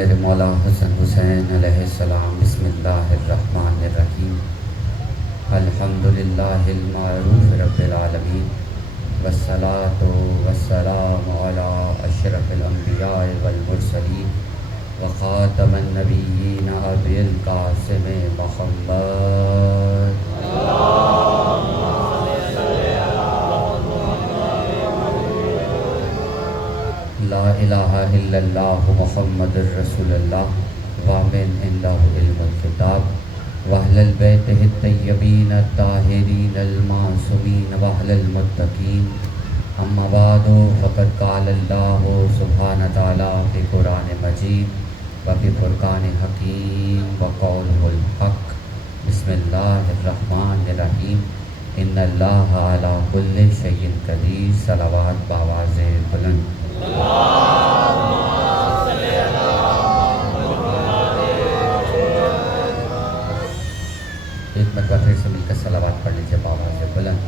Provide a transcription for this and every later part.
میرے مولا حسن حسین علیہ السلام۔ بسم اللہ الرحمن الرحیم۔ الحمدللہ المعروف رب العالمین، والصلاة والسلام علی اشرف الانبیاء والمرسلین، وخاتم النبیین ابی القاسم محمد۔ لا الہ الا اللہ محمد الرسول اللہ، ومن عنده علم الکتاب، واہل البیت الطیبین الطاہرین المعصومین واہل المتقین۔ اما بعد فقد قال اللہ سبحانہ تعالیٰ فی قرآن مجید وفی فرقان حکیم وقولہ الحق۔ بسم اللہ الرحمن الرحیم۔ ان اللہ علی کل شیء قدیر۔ صلوات بآواز بلند۔ ایک مرتبہ پھر سے مل کر صلوات پڑھ لیجیے بآواز بلند۔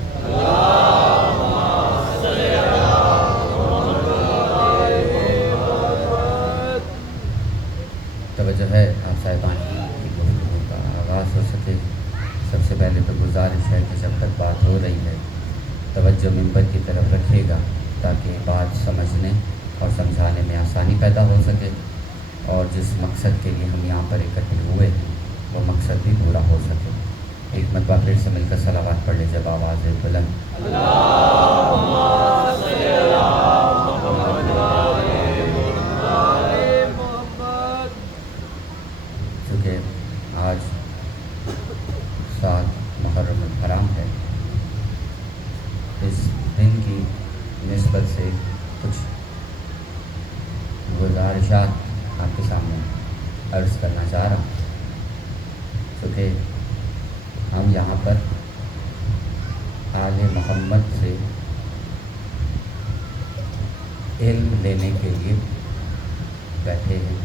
توجہ ہے آپ صاحبان کی گفتگو کا آغاز ہو سکے۔ سب سے پہلے تو گزارش ہے کہ جب تک بات ہو رہی ہے توجہ منبر کی طرف رکھیے گا، تاکہ بات سمجھنے اور سمجھانے میں آسانی پیدا ہو سکے، اور جس مقصد کے لیے ہم یہاں پر اکٹھے ہوئے ہیں وہ مقصد بھی پورا ہو سکے۔ ایک مرتبہ پھر سے مل کر صلوات پڑھ لیجیے بآواز بلند۔ چونکہ آج 7 محرم الحرام ہے، اس دن کی نسبت سے کچھ گزارشات آپ کے سامنے عرض کرنا چاہ رہا ہوں، چونکہ ہم یہاں پر آل محمد سے علم لینے کے لیے بیٹھے ہیں،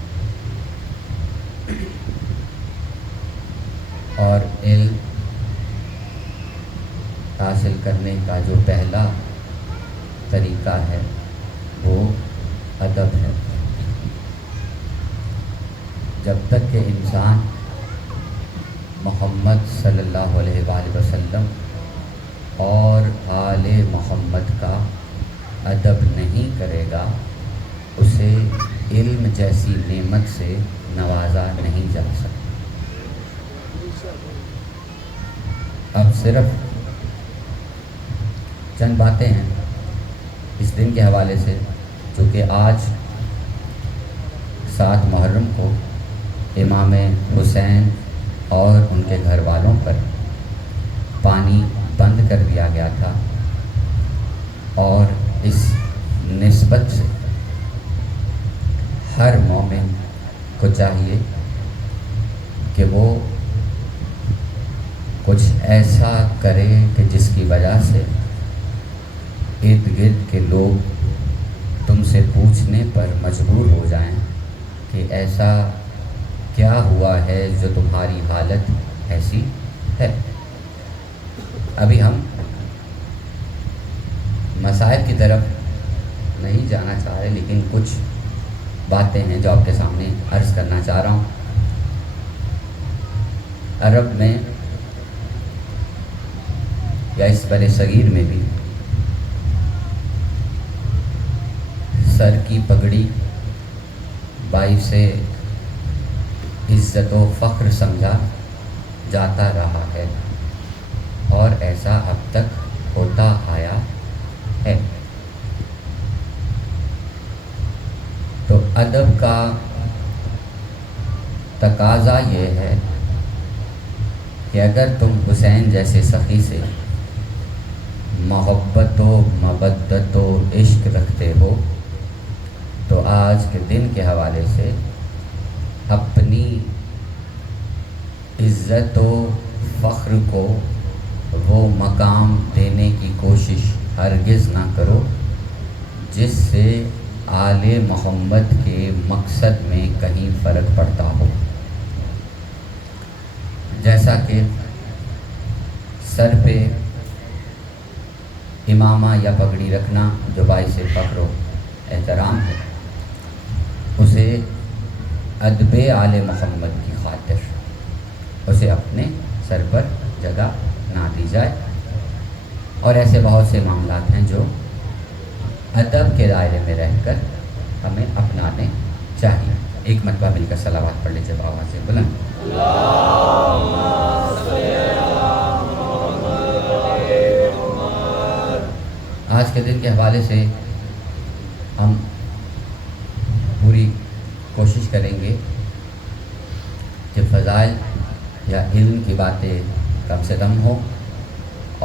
اور علم حاصل کرنے کا جو پہلا طریقہ ہے وہ ادب ہے۔ جب تک کہ انسان محمد صلی اللہ علیہ وآلہ وسلم اور آل محمد کا ادب نہیں کرے گا، اسے علم جیسی نعمت سے نوازا نہیں جا سکتا۔ اب صرف چند باتیں ہیں اس دن کے حوالے سے، چونکہ آج 7 محرم کو امام حسین اور ان کے گھر والوں پر پانی بند کر دیا گیا تھا، اور اس نسبت سے ہر مومن کو چاہیے کہ وہ کچھ ایسا کرے کہ جس کی وجہ سے ارد گرد کے لوگ تم سے پوچھنے پر مجبور ہو جائیں کہ ایسا کیا ہوا ہے جو تمہاری حالت ایسی ہے۔ ابھی ہم مسائل کی طرف نہیں جانا چاہ رہے، لیکن کچھ باتیں ہیں جو آپ کے سامنے عرض کرنا چاہ رہا ہوں۔ عرب میں یا اس بر صغیر میں بھی سر کی پگڑی باعث عزت و فخر سمجھا جاتا رہا ہے، اور ایسا اب تک ہوتا آیا ہے۔ تو ادب کا تقاضا یہ ہے کہ اگر تم حسین جیسے سخی سے محبت و مودت و عشق رکھتے ہو تو آج کے دن کے حوالے سے اپنی عزت و فخر کو وہ مقام دینے کی کوشش ہرگز نہ کرو جس سے آل محمد کے مقصد میں کہیں فرق پڑتا ہو۔ جیسا کہ سر پہ امامہ یا پگڑی رکھنا جو باعث فخر و احترام ہے، اسے ادب آل محمد کی خاطر اسے اپنے سر پر جگہ نہ دی جائے. اور ایسے بہت سے معاملات ہیں جو ادب کے دائرے میں رہ کر ہمیں اپنانے چاہیے. ایک مرتبہ مل کر صلوات پڑھ لیجیے آواز سے بلند. آج کے دن کے حوالے سے ہم پوری کوشش کریں گے کہ فضائل یا علم کی باتیں کم سے کم ہوں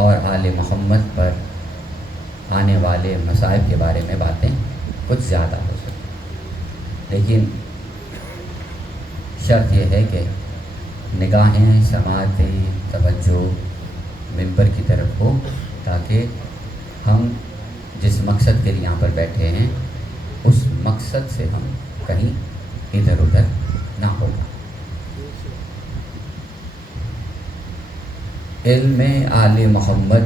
اور آل محمد پر آنے والے مصائب کے بارے میں باتیں کچھ زیادہ ہو سکیں. لیکن شرط یہ ہے کہ نگاہیں سماعتیں توجہ منبر کی طرف ہو تاکہ ہم جس مقصد کے لیے یہاں پر بیٹھے ہیں اس مقصد سے ہم کہیں ادھر ادھر نہ ہو. علم آل محمد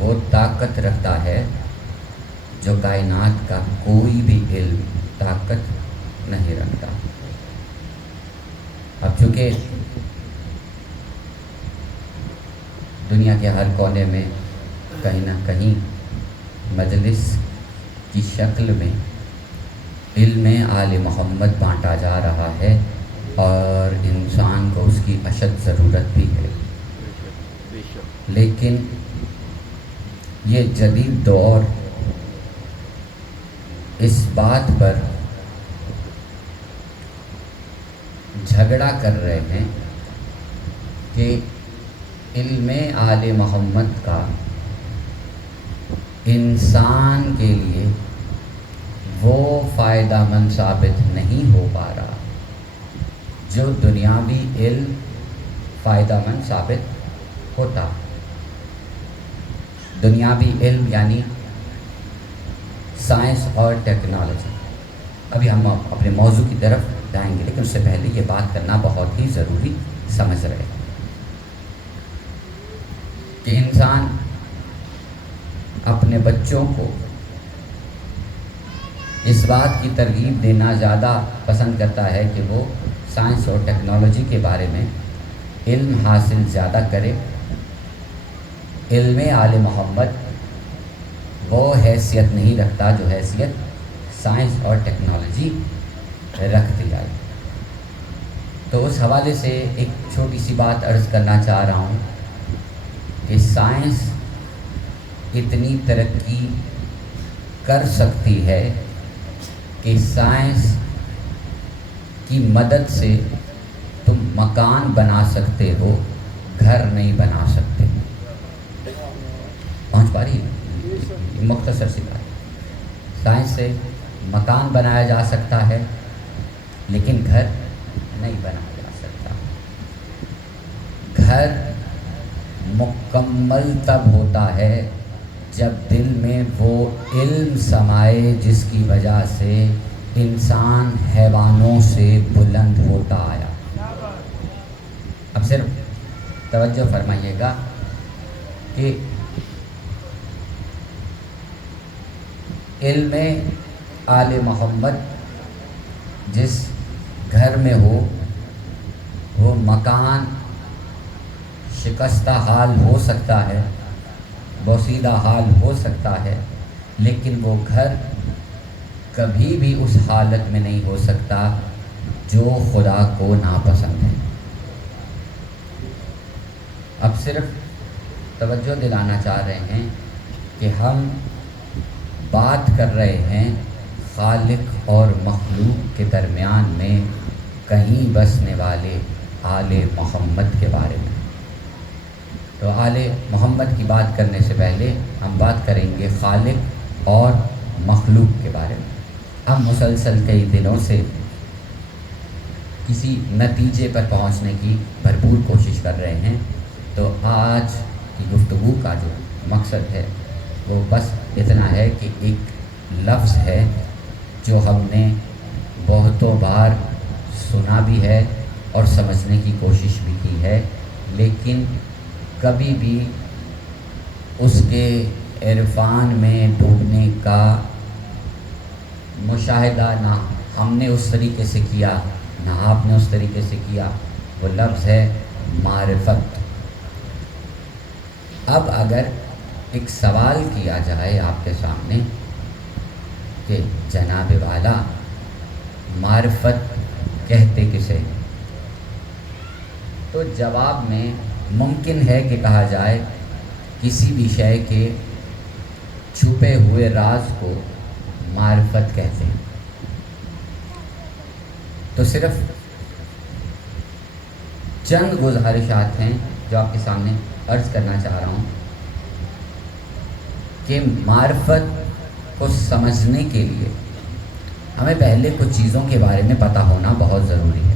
وہ طاقت رکھتا ہے جو کائنات کا کوئی بھی علم طاقت نہیں رکھتا. اب چونکہ دنیا کے ہر کونے میں کہیں نہ کہیں مجلس کی شکل میں علم آل محمد بانٹا جا رہا ہے اور انسان کو اس کی اشد ضرورت بھی ہے. لیکن یہ جدید دور اس بات پر جھگڑا کر رہے ہیں کہ علم آل محمد کا انسان کے لیے وہ فائدہ مند ثابت نہیں ہو پا رہا جو دنیاوی علم فائدہ مند ثابت ہوتا. دنیاوی علم یعنی سائنس اور ٹیکنالوجی. ابھی ہم اپنے موضوع کی طرف جائیں گے لیکن اس سے پہلے یہ بات کرنا بہت ہی ضروری سمجھ رہے ہیں کہ انسان اپنے بچوں کو اس بات کی ترغیب دینا زیادہ پسند کرتا ہے کہ وہ سائنس اور ٹیکنالوجی کے بارے میں علم حاصل زیادہ کرے. علم آل محمد وہ حیثیت نہیں رکھتا جو حیثیت سائنس اور ٹیکنالوجی رکھتی ہے. تو اس حوالے سے ایک چھوٹی سی بات عرض کرنا چاہ رہا ہوں کہ سائنس اتنی ترقی کر سکتی ہے کہ سائنس کی مدد سے تم مکان بنا سکتے ہو, گھر نہیں بنا سکتے. پہنچ پا رہی ہے؟ مختصر سی بات. سائنس سے مکان بنایا جا سکتا ہے لیکن گھر نہیں بنایا جا سکتا. گھر مکمل تب ہوتا ہے جب دل میں وہ علم سمائے جس کی وجہ سے انسان حیوانوں سے بلند ہوتا آیا. اب صرف توجہ فرمائیے گا کہ علم آل محمد جس گھر میں ہو وہ مکان شکستہ حال ہو سکتا ہے, بوسیدہ حال ہو سکتا ہے, لیکن وہ گھر کبھی بھی اس حالت میں نہیں ہو سکتا جو خدا کو ناپسند ہے. اب صرف توجہ دلانا چاہ رہے ہیں کہ ہم بات کر رہے ہیں خالق اور مخلوق کے درمیان میں کہیں بسنے والے آل محمد کے بارے میں. تو آل محمد کی بات کرنے سے پہلے ہم بات کریں گے خالق اور مخلوق کے بارے میں. ہم مسلسل کئی دنوں سے کسی نتیجے پر پہنچنے کی بھرپور کوشش کر رہے ہیں. تو آج کی گفتگو کا جو مقصد ہے وہ بس اتنا ہے کہ ایک لفظ ہے جو ہم نے بہتوں بار سنا بھی ہے اور سمجھنے کی کوشش بھی کی ہے, لیکن کبھی بھی اس کے عرفان میں ڈوبنے کا مشاہدہ نہ ہم نے اس طریقے سے کیا نہ آپ نے اس طریقے سے کیا، وہ لفظ ہے معرفت۔ اب اگر ایک سوال کیا جائے آپ کے سامنے کہ جناب والا معرفت کہتے کسے، تو جواب میں ممکن ہے کہ کہا جائے کسی بھی شے کے چھپے ہوئے راز کو معرفت کہتے ہیں۔ تو صرف چند گزارشات ہیں جو آپ کے سامنے عرض کرنا چاہ رہا ہوں کہ معرفت کو سمجھنے کے لیے ہمیں پہلے کچھ چیزوں کے بارے میں پتہ ہونا بہت ضروری ہے۔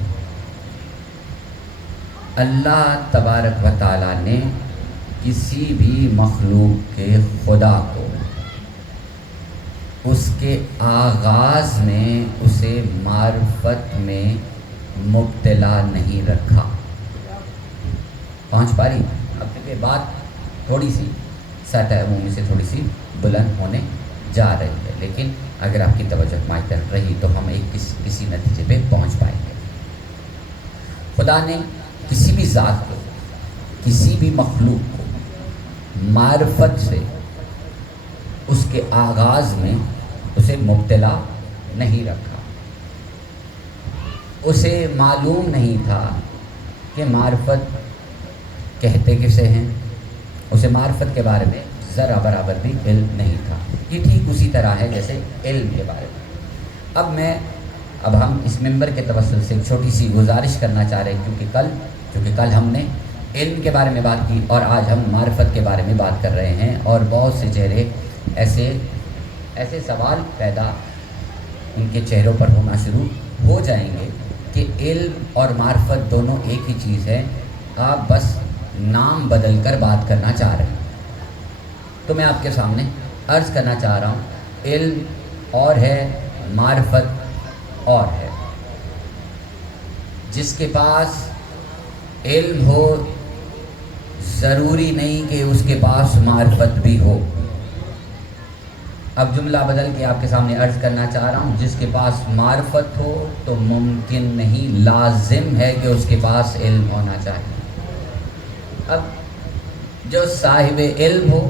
اللہ تبارک و تعالیٰ نے کسی بھی مخلوق کے خدا کو اس کے آغاز میں اسے معرفت میں مبتلا نہیں رکھا۔ پہنچ پا رہی؟ اب یہ بات تھوڑی سی سطح عمومی سے تھوڑی سی بلند ہونے جا رہی ہے، لیکن اگر آپ کی توجہ ہماری طرف رہی تو ہم ایک کسی نتیجے پہ پہنچ پائیں گے۔ خدا نے کسی بھی ذات کو، کسی بھی مخلوق کو معرفت سے اس کے آغاز میں اسے مبتلا نہیں رکھا۔ اسے معلوم نہیں تھا کہ معرفت کہتے کسے ہیں، اسے معرفت کے بارے میں ذرا برابر بھی علم نہیں تھا۔ یہ ٹھیک اسی طرح ہے جیسے علم کے بارے میں۔ اب ہم اس ممبر کے توسل سے ایک چھوٹی سی گزارش کرنا چاہ رہے ہیں، کیونکہ کل ہم نے علم کے بارے میں بات کی اور آج ہم معرفت کے بارے میں بات کر رہے ہیں، اور بہت سے چہرے ایسے سوال پیدا ان کے چہروں پر ہونا شروع ہو جائیں گے کہ علم اور معرفت دونوں ایک ہی چیز ہے، آپ بس نام بدل کر بات کرنا چاہ رہے ہیں۔ تو میں آپ کے سامنے عرض کرنا چاہ رہا ہوں، علم اور ہے، معرفت اور ہے۔ جس کے پاس علم ہو ضروری نہیں کہ اس کے پاس معرفت بھی ہو۔ اب جملہ بدل کے آپ کے سامنے عرض کرنا چاہ رہا ہوں، جس کے پاس معرفت ہو تو ممکن نہیں، لازم ہے کہ اس کے پاس علم ہونا چاہیے۔ اب جو صاحب علم ہو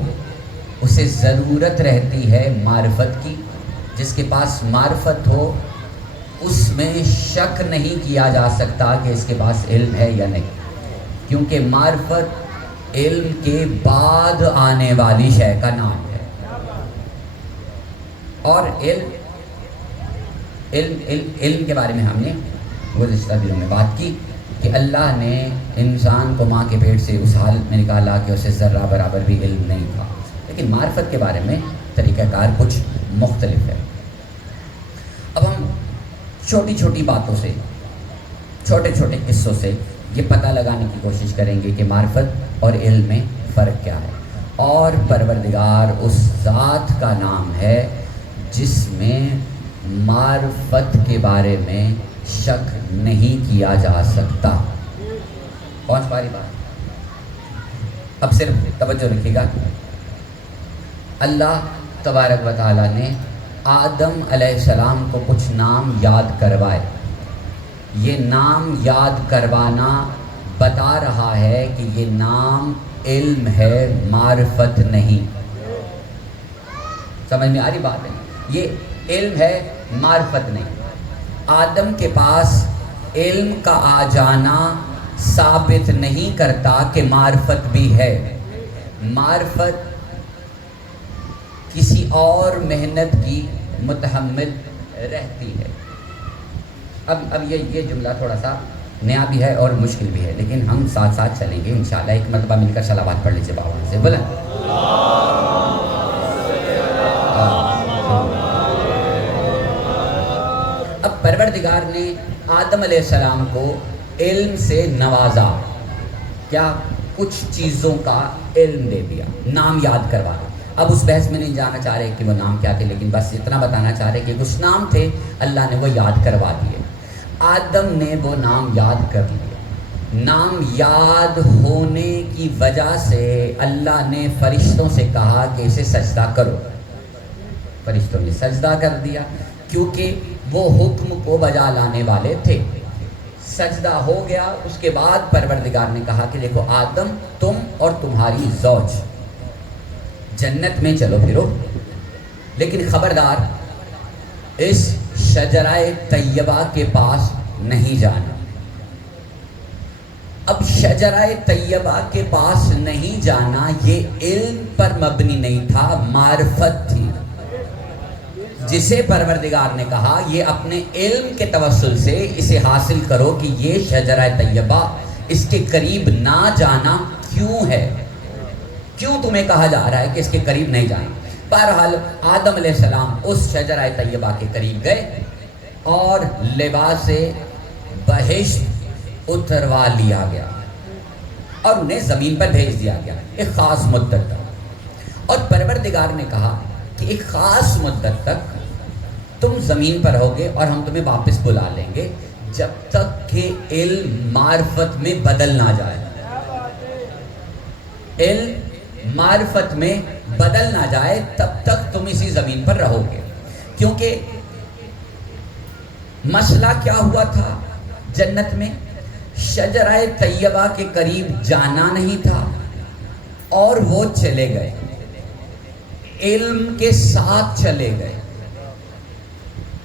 اسے ضرورت رہتی ہے معرفت کی، جس کے پاس معرفت ہو اس میں شک نہیں کیا جا سکتا کہ اس کے پاس علم ہے یا نہیں، کیونکہ معرفت علم کے بعد آنے والی شے کا نام ہے۔ اور علم کے بارے میں ہم نے گزشتہ دنوں میں بات کی کہ اللہ نے انسان کو ماں کے پیٹ سے اس حالت میں نکالا کہ اسے ذرہ برابر بھی علم نہیں تھا، لیکن معرفت کے بارے میں طریقہ کار کچھ مختلف ہے۔ اب ہم چھوٹی چھوٹی باتوں سے، چھوٹے چھوٹے قصوں سے یہ پتہ لگانے کی کوشش کریں گے کہ معرفت اور علم میں فرق کیا ہے، اور پروردگار اس ذات کا نام ہے جس میں معرفت کے بارے میں شک نہیں کیا جا سکتا۔ پہنچ پا رہی بات؟ اب صرف توجہ رکھیے گا، اللہ تبارک و تعالیٰ نے آدم علیہ السلام کو کچھ نام یاد کروائے۔ یہ نام یاد کروانا بتا رہا ہے کہ یہ نام علم ہے، معرفت نہیں۔ سمجھ میں آ رہی بات ہے؟ یہ علم ہے، معرفت نہیں۔ آدم کے پاس علم کا آ جانا ثابت نہیں کرتا کہ معرفت بھی ہے۔ معرفت کسی اور محنت کی متحمل رہتی ہے۔ اب یہ جملہ تھوڑا سا نیا بھی ہے اور مشکل بھی ہے، لیکن ہم ساتھ ساتھ چلیں گے انشاءاللہ۔ ایک مرتبہ مل کر صلوات پڑھ لیجیے باوڑ سے، بولیں اب پروردگار نے آدم علیہ السلام کو علم سے نوازا، کیا کچھ چیزوں کا علم دے دیا، نام یاد کروا دیا۔ اب اس بحث میں نہیں جانا چاہ رہے کہ وہ نام کیا تھے، لیکن بس اتنا بتانا چاہ رہے کہ کچھ نام تھے، اللہ نے وہ یاد کروا دیے۔ آدم نے وہ نام یاد کر لیے۔ نام یاد ہونے کی وجہ سے اللہ نے فرشتوں سے کہا کہ اسے سجدہ کرو۔ فرشتوں نے سجدہ کر دیا، کیونکہ وہ حکم کو بجا لانے والے تھے۔ سجدہ ہو گیا، اس کے بعد پروردگار نے کہا کہ دیکھو آدم، تم اور تمہاری زوج جنت میں چلو پھرو، لیکن خبردار اس شجرہ طیبہ کے پاس نہیں جانا۔ اب شجرہ طیبہ کے پاس نہیں جانا یہ علم پر مبنی نہیں تھا، معرفت تھی، جسے پروردگار نے کہا یہ اپنے علم کے توسل سے اسے حاصل کرو کہ یہ شجرہ طیبہ، اس کے قریب نہ جانا کیوں ہے، کیوں تمہیں کہا جا رہا ہے کہ اس کے قریب نہیں جانا۔ بہرحال آدم علیہ السلام اس شجرہ طیبہ کے قریب گئے اور لباس بہشت اتروا لیا گیا اور انہیں زمین پر بھیج دیا گیا ایک خاص مدت تک، اور پروردگار نے کہا کہ ایک خاص مدت تک تم زمین پر ہوگے اور ہم تمہیں واپس بلا لیں گے جب تک کہ علم معرفت میں بدل نہ جائے، علم معرفت میں بدل نہ جائے تب تک تم اسی زمین پر رہو گے۔ کیونکہ مسئلہ کیا ہوا تھا جنت میں، شجرہ طیبہ کے قریب جانا نہیں تھا اور وہ چلے گئے، علم کے ساتھ چلے گئے۔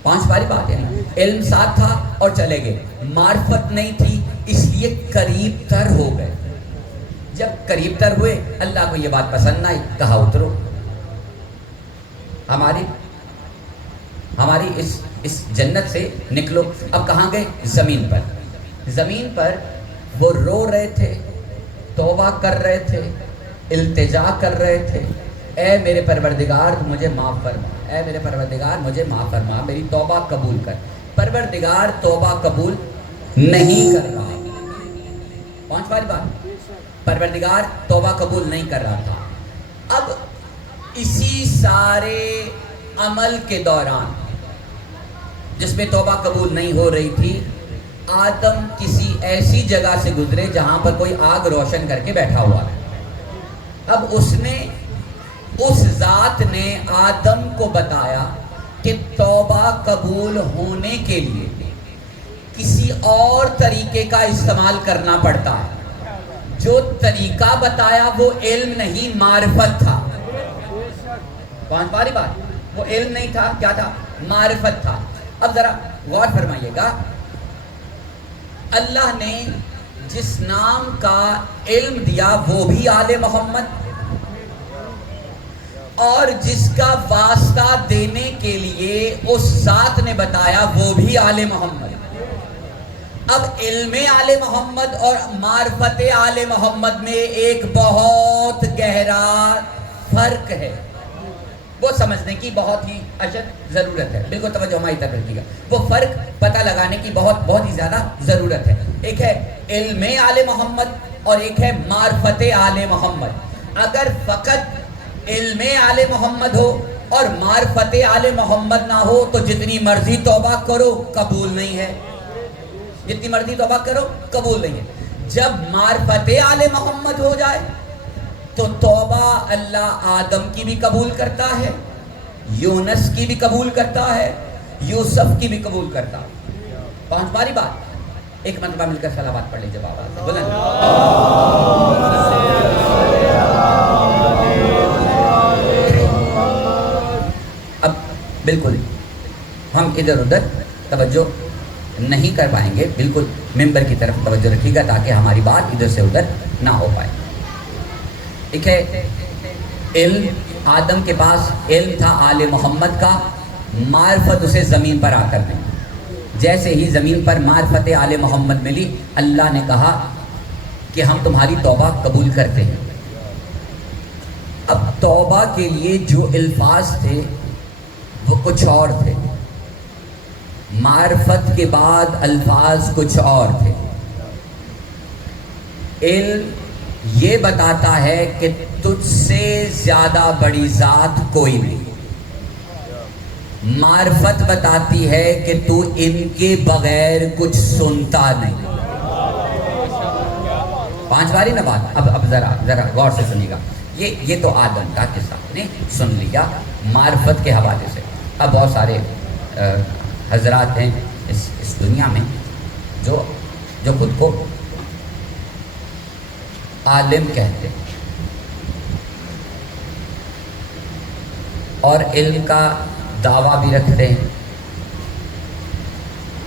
5 باری بات ہے، علم ساتھ تھا اور چلے گئے، معرفت نہیں تھی اس لیے قریب تر ہو گئے۔ جب قریب تر ہوئے اللہ کو یہ بات پسند نہ آئی، کہا اترو، ہماری اس جنت سے نکلو۔ اب کہاں گئے؟ زمین پر۔ زمین پر وہ رو رہے تھے، توبہ کر رہے تھے، التجا کر رہے تھے، اے میرے پروردگار مجھے معاف فرما، اے میرے پروردگار مجھے معاف فرما، میری توبہ قبول کر۔ پروردگار توبہ قبول نہیں کر رہا۔ 5 باری بات، پروردگار توبہ قبول نہیں کر رہا تھا۔ اب اسی سارے عمل کے دوران جس میں توبہ قبول نہیں ہو رہی تھی، آدم کسی ایسی جگہ سے گزرے جہاں پر کوئی آگ روشن کر کے بیٹھا ہوا ہے۔ اب اس ذات نے آدم کو بتایا کہ توبہ قبول ہونے کے لیے کسی اور طریقے کا استعمال کرنا پڑتا ہے۔ جو طریقہ بتایا وہ علم نہیں، معرفت تھا۔ 5 باری بات، وہ علم نہیں تھا، کیا تھا؟ معرفت تھا۔ اب ذرا غور فرمائیے گا، اللہ نے جس نام کا علم دیا وہ بھی آل محمد، اور جس کا واسطہ دینے کے لیے اس ذات نے بتایا وہ بھی آل محمد۔ اب علم آل محمد اور معرفت آل محمد میں ایک بہت گہرا فرق ہے، وہ سمجھنے کی بہت ہی اشد ضرورت ہے۔ بالکل توجہ ہماری طرف رکھیے گا، وہ فرق پتہ لگانے کی بہت ہی زیادہ ضرورت ہے۔ ایک ہے علم آل محمد اور ایک ہے معرفت آل محمد۔ اگر فقط علم آل محمد ہو اور معرفت آل محمد نہ ہو تو جتنی مرضی توبہ کرو قبول نہیں ہے، جتنی مرضی توبہ کرو قبول نہیں ہے۔ جب معرفت آل محمد ہو جائے تو توبہ اللہ آدم کی بھی قبول کرتا ہے، یونس کی بھی قبول کرتا ہے، یوسف کی بھی قبول کرتا ہے۔ 5 باری بات، ایک مرتبہ مل کر صلوات پڑھ لیجیے بابا سے، بلند۔ اب بالکل ہم ادھر ادھر توجہ نہیں کر پائیں گے، بالکل ممبر کی طرف توجہ رکھیے گا تاکہ ہماری بات ادھر سے ادھر نہ ہو پائے۔ ایک ہے علم، آدم کے پاس علم تھا آل محمد کا، معرفت اسے زمین پر آ کر ملی۔ جیسے ہی زمین پر معرفت آل محمد ملی، اللہ نے کہا کہ ہم تمہاری توبہ قبول کرتے ہیں۔ اب توبہ کے لیے جو الفاظ تھے وہ کچھ اور تھے، معرفت کے بعد الفاظ کچھ اور تھے۔ علم یہ بتاتا ہے کہ تجھ سے زیادہ بڑی ذات کوئی نہیں، معرفت بتاتی ہے کہ تو ان کے بغیر کچھ سنتا نہیں۔ 5 باری نہ بات، اب ذرا غور سے سنیے گا، یہ تو آدم کا قصہ نے سن لیا معرفت کے حوالے سے۔ اب بہت سارے حضرات ہیں اس دنیا میں جو خود کو عالم کہتے ہیں اور علم کا دعویٰ بھی رکھتے ہیں،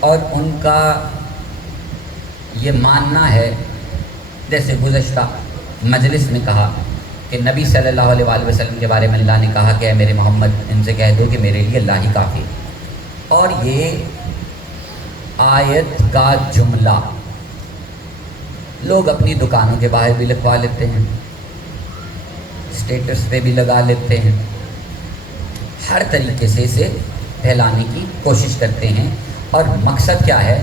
اور ان کا یہ ماننا ہے، جیسے گزشتہ مجلس میں کہا کہ نبی صلی اللہ علیہ وآلہ وسلم کے بارے میں اللہ نے کہا کہ اے میرے محمد ان سے کہہ دو کہ میرے لیے اللہ ہی کافی ہے، اور یہ آیت کا جملہ لوگ اپنی دکانوں کے باہر بھی لکھوا لیتے ہیں، اسٹیٹس پہ بھی لگا لیتے ہیں، ہر طریقے سے اسے پھیلانے کی کوشش کرتے ہیں، اور مقصد کیا ہے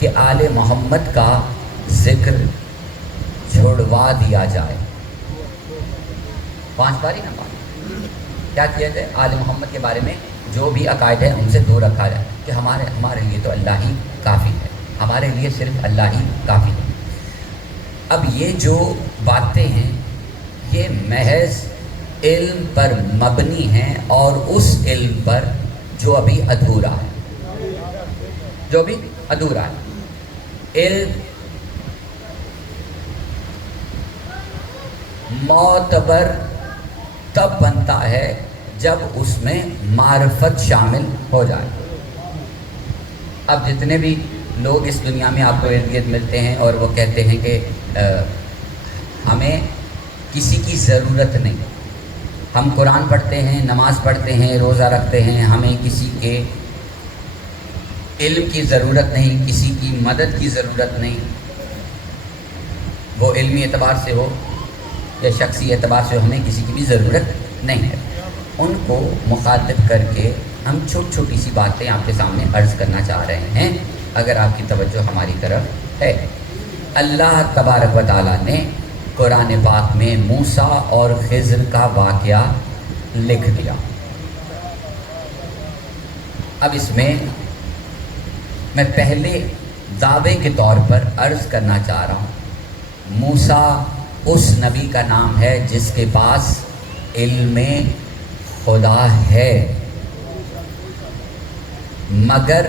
کہ آل محمد کا ذکر چھوڑوا دیا جائے۔ 5 باری نہ بات کیا کیا جائے؟ آل محمد کے بارے میں جو بھی عقائد ہیں ان سے دور رکھا جائے کہ ہمارے لیے تو اللہ ہی کافی ہے، ہمارے لیے صرف اللہ ہی کافی ہے۔ اب یہ جو باتیں ہیں یہ محض علم پر مبنی ہیں، اور اس علم پر جو ابھی ادھورا ہے، علم معتبر تب بنتا ہے جب اس میں معرفت شامل ہو جائے۔ اب جتنے بھی لوگ اس دنیا میں آپ کو ارد گرد ملتے ہیں اور وہ کہتے ہیں کہ ہمیں کسی کی ضرورت نہیں، ہم قرآن پڑھتے ہیں، نماز پڑھتے ہیں، روزہ رکھتے ہیں، ہمیں کسی کے علم کی ضرورت نہیں، کسی کی مدد کی ضرورت نہیں، وہ علمی اعتبار سے ہو یا شخصی اعتبار سے ہو، ہمیں کسی کی بھی ضرورت نہیں ہے۔ ان کو مخاطب کر کے ہم چھوٹی سی باتیں آپ کے سامنے عرض کرنا چاہ رہے ہیں، اگر آپ کی توجہ ہماری طرف ہے۔ اللہ تبارک و تعالیٰ نے قرآن پاک میں موسیٰ اور خضر کا واقعہ لکھ دیا۔ اب اس میں پہلے دعوے کے طور پر عرض کرنا چاہ رہا ہوں، موسیٰ اس نبی کا نام ہے جس کے پاس علم خدا ہے، مگر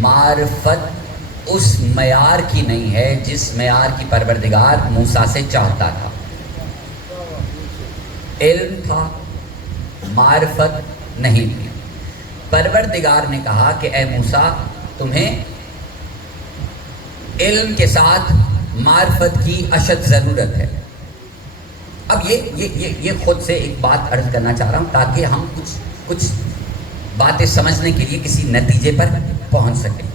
معرفت اس معیار کی نہیں ہے جس معیار کی پروردگار موسیٰ سے چاہتا تھا۔ علم تھا، معرفت نہیں تھی۔ پروردگار نے کہا کہ اے موسیٰ تمہیں علم کے ساتھ معرفت کی اشد ضرورت ہے۔ اب یہ خود سے ایک بات عرض کرنا چاہ رہا ہوں تاکہ ہم کچھ باتیں سمجھنے کے لیے کسی نتیجے پر پہنچ سکیں۔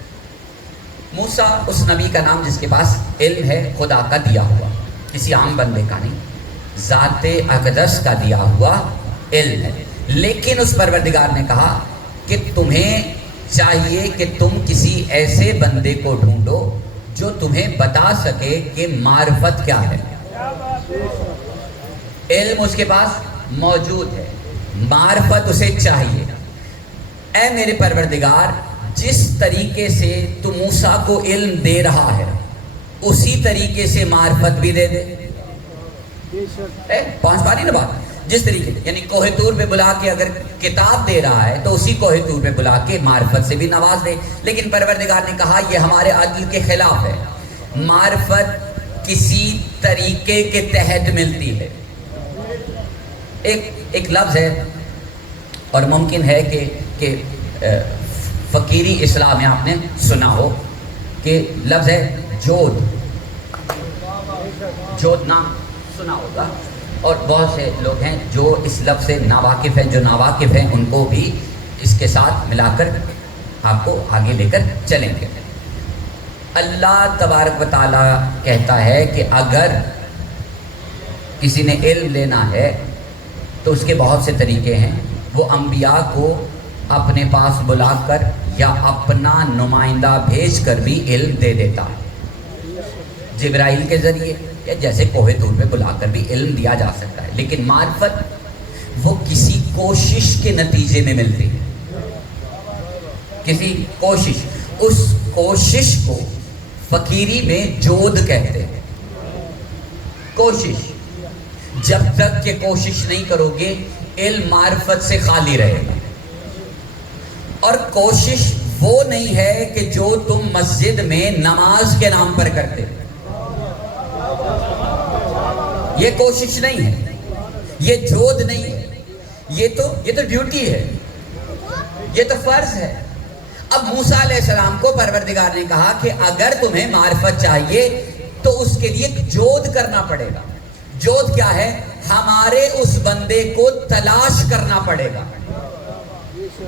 موسیٰ اس نبی کا نام جس کے پاس علم ہے، خدا کا دیا ہوا، کسی عام بندے کا نہیں، ذات اقدس کا دیا ہوا علم ہے۔ لیکن اس پروردگار نے کہا کہ تمہیں چاہیے کہ تم کسی ایسے بندے کو ڈھونڈو جو تمہیں بتا سکے کہ معرفت کیا ہے۔ علم اس کے پاس موجود ہے، معرفت اسے چاہیے۔ اے میرے پروردگار، جس طریقے سے تو موسیٰ کو علم دے رہا ہے اسی طریقے سے معرفت بھی دے دے۔ 5 باری نہ بات، جس طریقے سے، یعنی کوہ طور پہ بلا کے اگر کتاب دے رہا ہے تو اسی کوہ طور پہ بلا کے معرفت سے بھی نواز دے۔ لیکن پروردگار نے کہا یہ ہمارے عدل کے خلاف ہے، معرفت کسی طریقے کے تحت ملتی ہے۔ ایک لفظ ہے اور ممکن ہے کہ فقیری اصطلاح میں آپ نے سنا ہو کہ لفظ ہے جود نام سنا ہوگا، اور بہت سے لوگ ہیں جو اس لفظ سے ناواقف ہیں، جو ناواقف ہیں ان کو بھی اس کے ساتھ ملا کر آپ کو آگے لے کر چلیں گے۔ اللہ تبارک و تعالیٰ کہتا ہے کہ اگر کسی نے علم لینا ہے تو اس کے بہت سے طریقے ہیں، وہ انبیاء کو اپنے پاس بلا کر یا اپنا نمائندہ بھیج کر بھی علم دے دیتا ہے، جبرائیل کے ذریعے یا جیسے کوہ طور پہ بلا کر بھی علم دیا جا سکتا ہے۔ لیکن معرفت وہ کسی کوشش کے نتیجے میں ملتی ہے، کسی کوشش، اس کوشش کو فقیری میں جود کہتے ہیں۔ کوشش، جب تک کہ کوشش نہیں کرو گے علم معرفت سے خالی رہے گا، اور کوشش وہ نہیں ہے کہ جو تم مسجد میں نماز کے نام پر کرتے. یہ کوشش نہیں ہے, یہ جود نہیں ہے, یہ تو ڈیوٹی ہے, یہ تو فرض ہے. اب موسیٰ علیہ السلام کو پروردگار نے کہا کہ اگر تمہیں معرفت چاہیے تو اس کے لیے جود کرنا پڑے گا. جود کیا ہے؟ ہمارے اس بندے کو تلاش کرنا پڑے گا.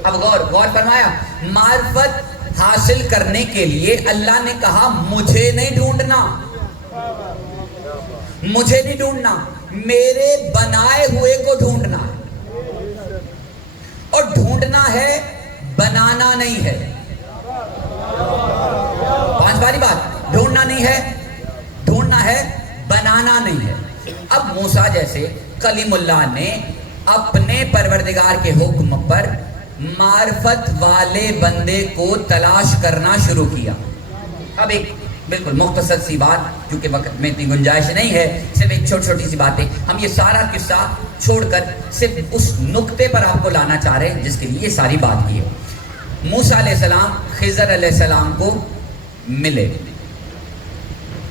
اب غور فرمایا, معرفت حاصل کرنے کے لیے اللہ نے کہا مجھے نہیں ڈھونڈنا, مجھے نہیں ڈھونڈنا, میرے بنائے ہوئے کو ڈھونڈنا ہے. اور ڈھونڈنا ہے, بنانا نہیں ہے. 5 باری بات, ڈھونڈنا نہیں ہے, ڈھونڈنا ہے, بنانا نہیں ہے. اب موسیٰ جیسے کلیم اللہ نے اپنے پروردگار کے حکم پر معرفت والے بندے کو تلاش کرنا شروع کیا. اب ایک بالکل مختصر سی بات, کیونکہ وقت میں اتنی گنجائش نہیں ہے, صرف ایک چھوٹی سی بات ہے. ہم یہ سارا قصہ چھوڑ کر صرف اس نقطے پر آپ کو لانا چاہ رہے ہیں جس کے لیے یہ ساری بات کی ہے. موسیٰ علیہ السلام خضر علیہ السلام کو ملے.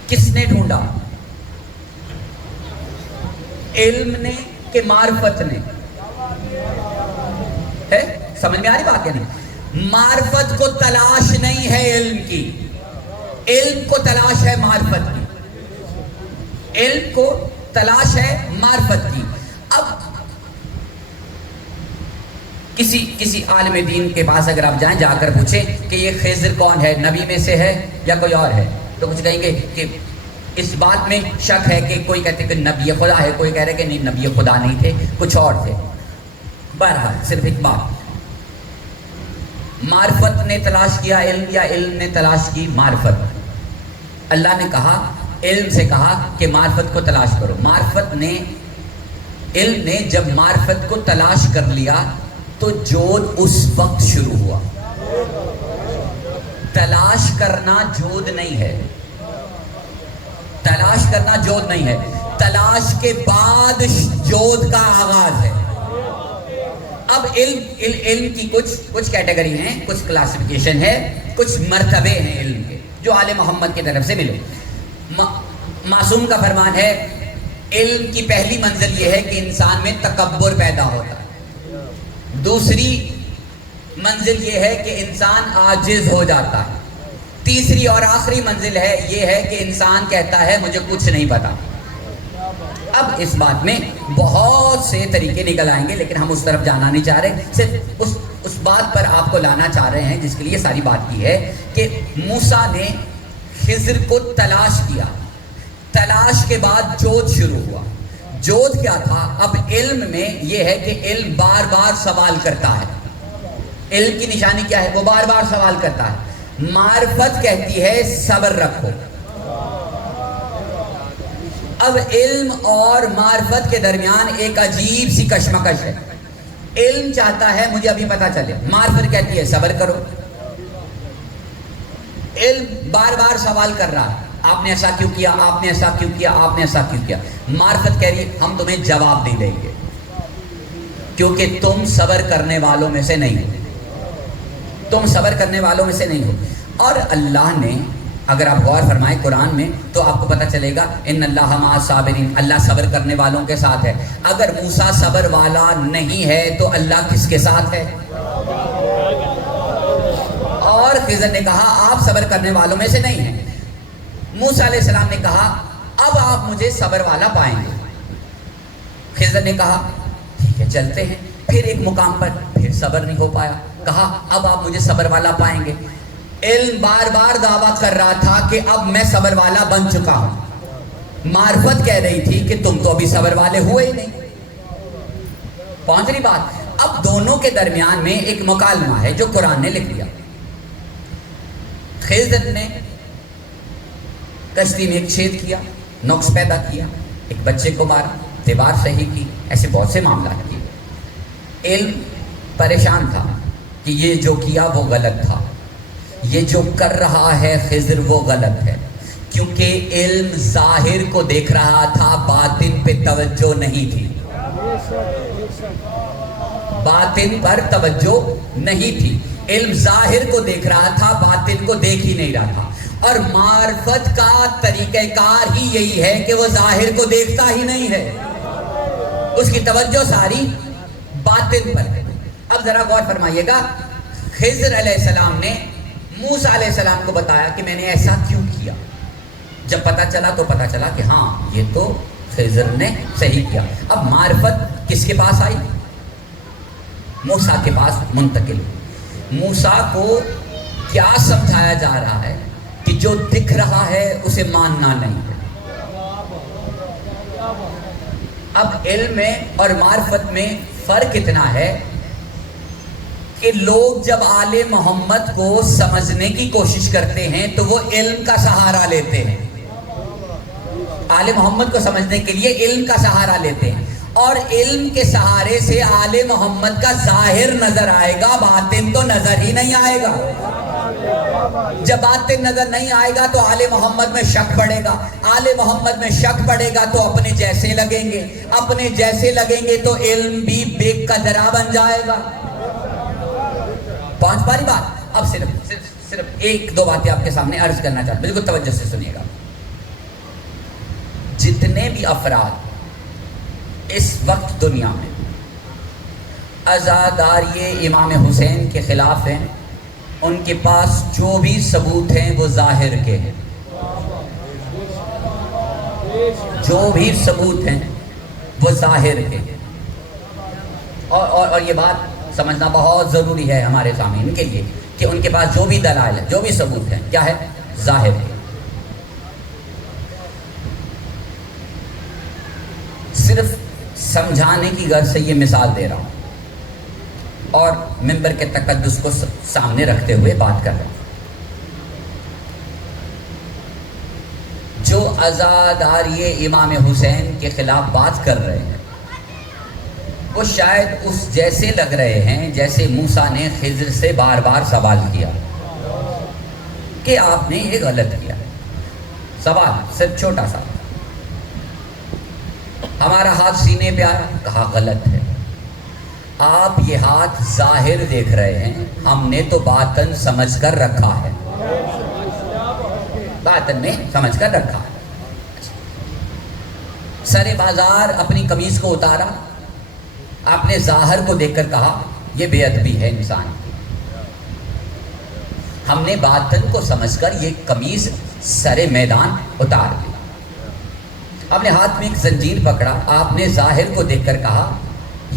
کس نے ڈھونڈا؟ علم نے کہ معرفت نے؟ ہے سمجھ میں آ رہی بات ہے نہیں؟ معرفت کو تلاش نہیں ہے علم کی, علم کو تلاش ہے معرفت کی, علم کو تلاش ہے معرفت کی. اب کسی عالم دین کے پاس اگر آپ جائیں, جا کر پوچھیں کہ یہ خضر کون ہے, نبی میں سے ہے یا کوئی اور ہے, تو کچھ کہیں گے کہ اس بات میں شک ہے کہ کوئی کہتے کہ نبی خدا ہے, کوئی کہہ رہے کہ نہیں نبی خدا نہیں تھے, کچھ اور تھے. بہرحال صرف ایک بات, معرفت نے تلاش کیا علم یا علم نے تلاش کی معرفت؟ اللہ نے کہا, علم سے کہا کہ معرفت کو تلاش کرو. معرفت نے, علم نے جب معرفت کو تلاش کر لیا تو جود اس وقت شروع ہوا. تلاش کرنا جود نہیں ہے, تلاش کرنا جود نہیں ہے, تلاش کے بعد جود کا آغاز ہے. اب علم کی کچھ کیٹیگری ہیں, کچھ کلاسیفیکیشن ہے, کچھ مرتبے ہیں علم کے جو آل محمد کی طرف سے ملے. معصوم کا فرمان ہے, علم کی پہلی منزل یہ ہے کہ انسان میں تکبر پیدا ہوتا ہے. دوسری منزل یہ ہے کہ انسان عاجز ہو جاتا ہے. تیسری اور آخری منزل ہے یہ ہے کہ انسان کہتا ہے مجھے کچھ نہیں پتا. اب اس بات میں بہت سے طریقے نکل آئیں گے, لیکن ہم اس طرف جانا نہیں چاہ رہے, صرف اس بات پر آپ کو لانا چاہ رہے ہیں جس کے لیے ساری بات کی ہے کہ موسیٰ نے خضر کو تلاش کیا. تلاش کے بعد جود شروع ہوا. جود کیا تھا؟ اب علم میں یہ ہے کہ علم بار بار سوال کرتا ہے. علم کی نشانی کیا ہے؟ وہ بار بار سوال کرتا ہے. معرفت کہتی ہے صبر رکھو. اب علم اور معرفت کے درمیان ایک عجیب سی کشمکش ہے. علم چاہتا ہے مجھے ابھی پتا چلے, معرفت کہتی ہے صبر کرو. علم بار بار سوال کر رہا ہے, آپ نے ایسا کیوں کیا, آپ نے ایسا کیوں کیا, آپ نے ایسا کیوں کیا. معرفت کہہ رہی ہے ہم تمہیں جواب نہیں دیں گے کیونکہ تم صبر کرنے والوں میں سے نہیں ہو, تم صبر کرنے والوں میں سے نہیں ہو. اور اللہ نے, اگر آپ غور فرمائیں قرآن میں تو آپ کو پتہ چلے گا ان اللہ مع الصابرین, اللہ صبر کرنے والوں کے ساتھ ہے. اگر موسیٰ صبر والا نہیں ہے تو اللہ کس کے ساتھ ہے؟ اور خضر نے کہا آپ صبر کرنے والوں میں سے نہیں ہیں. موسیٰ علیہ السلام نے کہا اب آپ مجھے صبر والا پائیں گے. خضر نے کہا ٹھیک ہے چلتے ہیں. پھر ایک مقام پر پھر صبر نہیں ہو پایا, کہا اب آپ مجھے صبر والا پائیں گے. علم بار بار دعویٰ کر رہا تھا کہ اب میں صبر والا بن چکا ہوں. معرفت کہہ رہی تھی کہ تم تو ابھی صبر والے ہوئے ہی نہیں. پہنچ رہی بات؟ اب دونوں کے درمیان میں ایک مکالمہ ہے جو قرآن نے لکھ دیا. خضر نے کشتی میں ایک چھید کیا, نقص پیدا کیا, ایک بچے کو مارا, دیوار صحیح کی, ایسے بہت سے معاملات کیے. علم پریشان تھا کہ یہ جو کیا وہ غلط تھا, یہ جو کر رہا ہے خضر وہ غلط ہے, کیونکہ علم ظاہر کو دیکھ رہا تھا, باطن پہ توجہ نہیں تھی, باطن پر توجہ نہیں تھی. علم ظاہر کو دیکھ رہا تھا، باطن کو دیکھ ہی نہیں رہا تھا. اور معرفت کا طریقہ کار ہی یہی ہے کہ وہ ظاہر کو دیکھتا ہی نہیں ہے، اس کی توجہ ساری باطن پر ہے. اب ذرا غور فرمائیے گا، خضر علیہ السلام نے موسیٰ علیہ السلام کو بتایا کہ میں نے ایسا کیوں کیا. جب پتہ چلا تو پتہ چلا کہ ہاں یہ تو خضر نے صحیح کیا. اب معرفت کس کے پاس آئی؟ موسیٰ کے پاس منتقل. موسیٰ کو کیا سمجھایا جا رہا ہے کہ جو دکھ رہا ہے اسے ماننا نہیں ہے. اب علم میں اور معرفت میں فرق اتنا ہے کہ لوگ جب آل محمد کو سمجھنے کی کوشش کرتے ہیں تو وہ علم کا سہارا لیتے ہیں. آل محمد کو سمجھنے کے لیے علم کا سہارا لیتے ہیں، اور علم کے سہارے سے آل محمد کا ظاہر نظر آئے گا، باطن تو نظر ہی نہیں آئے گا. جب باطن نظر نہیں آئے گا تو آل محمد میں شک پڑے گا، آل محمد میں شک پڑے گا تو اپنے جیسے لگیں گے، اپنے جیسے لگیں گے تو علم بھی بے قدرہ بن جائے گا. پانچ پاری بات. اب صرف ایک دو باتیں آپ کے سامنے عرض کرنا چاہتا ہوں، بالکل توجہ سے سنیے گا. جتنے بھی افراد اس وقت دنیا میں عزاداری امام حسین کے خلاف ہیں، ان کے پاس جو بھی ثبوت ہیں وہ ظاہر کے ہیں. جو بھی ثبوت ہیں وہ ظاہر کے ہیں. اور یہ بات سمجھنا بہت ضروری ہے ہمارے سامعین کے لیے کہ ان کے پاس جو بھی دلائل ہے، جو بھی ثبوت ہیں، کیا ہے؟ ظاہر ہے. صرف سمجھانے کی غرض سے یہ مثال دے رہا ہوں اور منبر کے تقدس کو سامنے رکھتے ہوئے بات کر رہا ہوں. جو عزاداری امام حسین کے خلاف بات کر رہے ہیں وہ شاید اس جیسے لگ رہے ہیں جیسے موسیٰ نے خضر سے بار بار سوال کیا کہ آپ نے یہ غلط کیا. سوال صرف چھوٹا سا، ہمارا ہاتھ سینے پہ آیا، کہا غلط ہے. آپ یہ ہاتھ ظاہر دیکھ رہے ہیں، ہم نے تو باطن سمجھ کر رکھا ہے، باطن میں سمجھ کر رکھا ہے. سر بازار اپنی قمیض کو اتارا، آپ نے ظاہر کو دیکھ کر کہا یہ بے ادبی ہے انسان کی. ہم نے باطن کو سمجھ کر یہ قمیض سر میدان اتار دی. آپ نے ہاتھ میں ایک زنجیر پکڑا، آپ نے ظاہر کو دیکھ کر کہا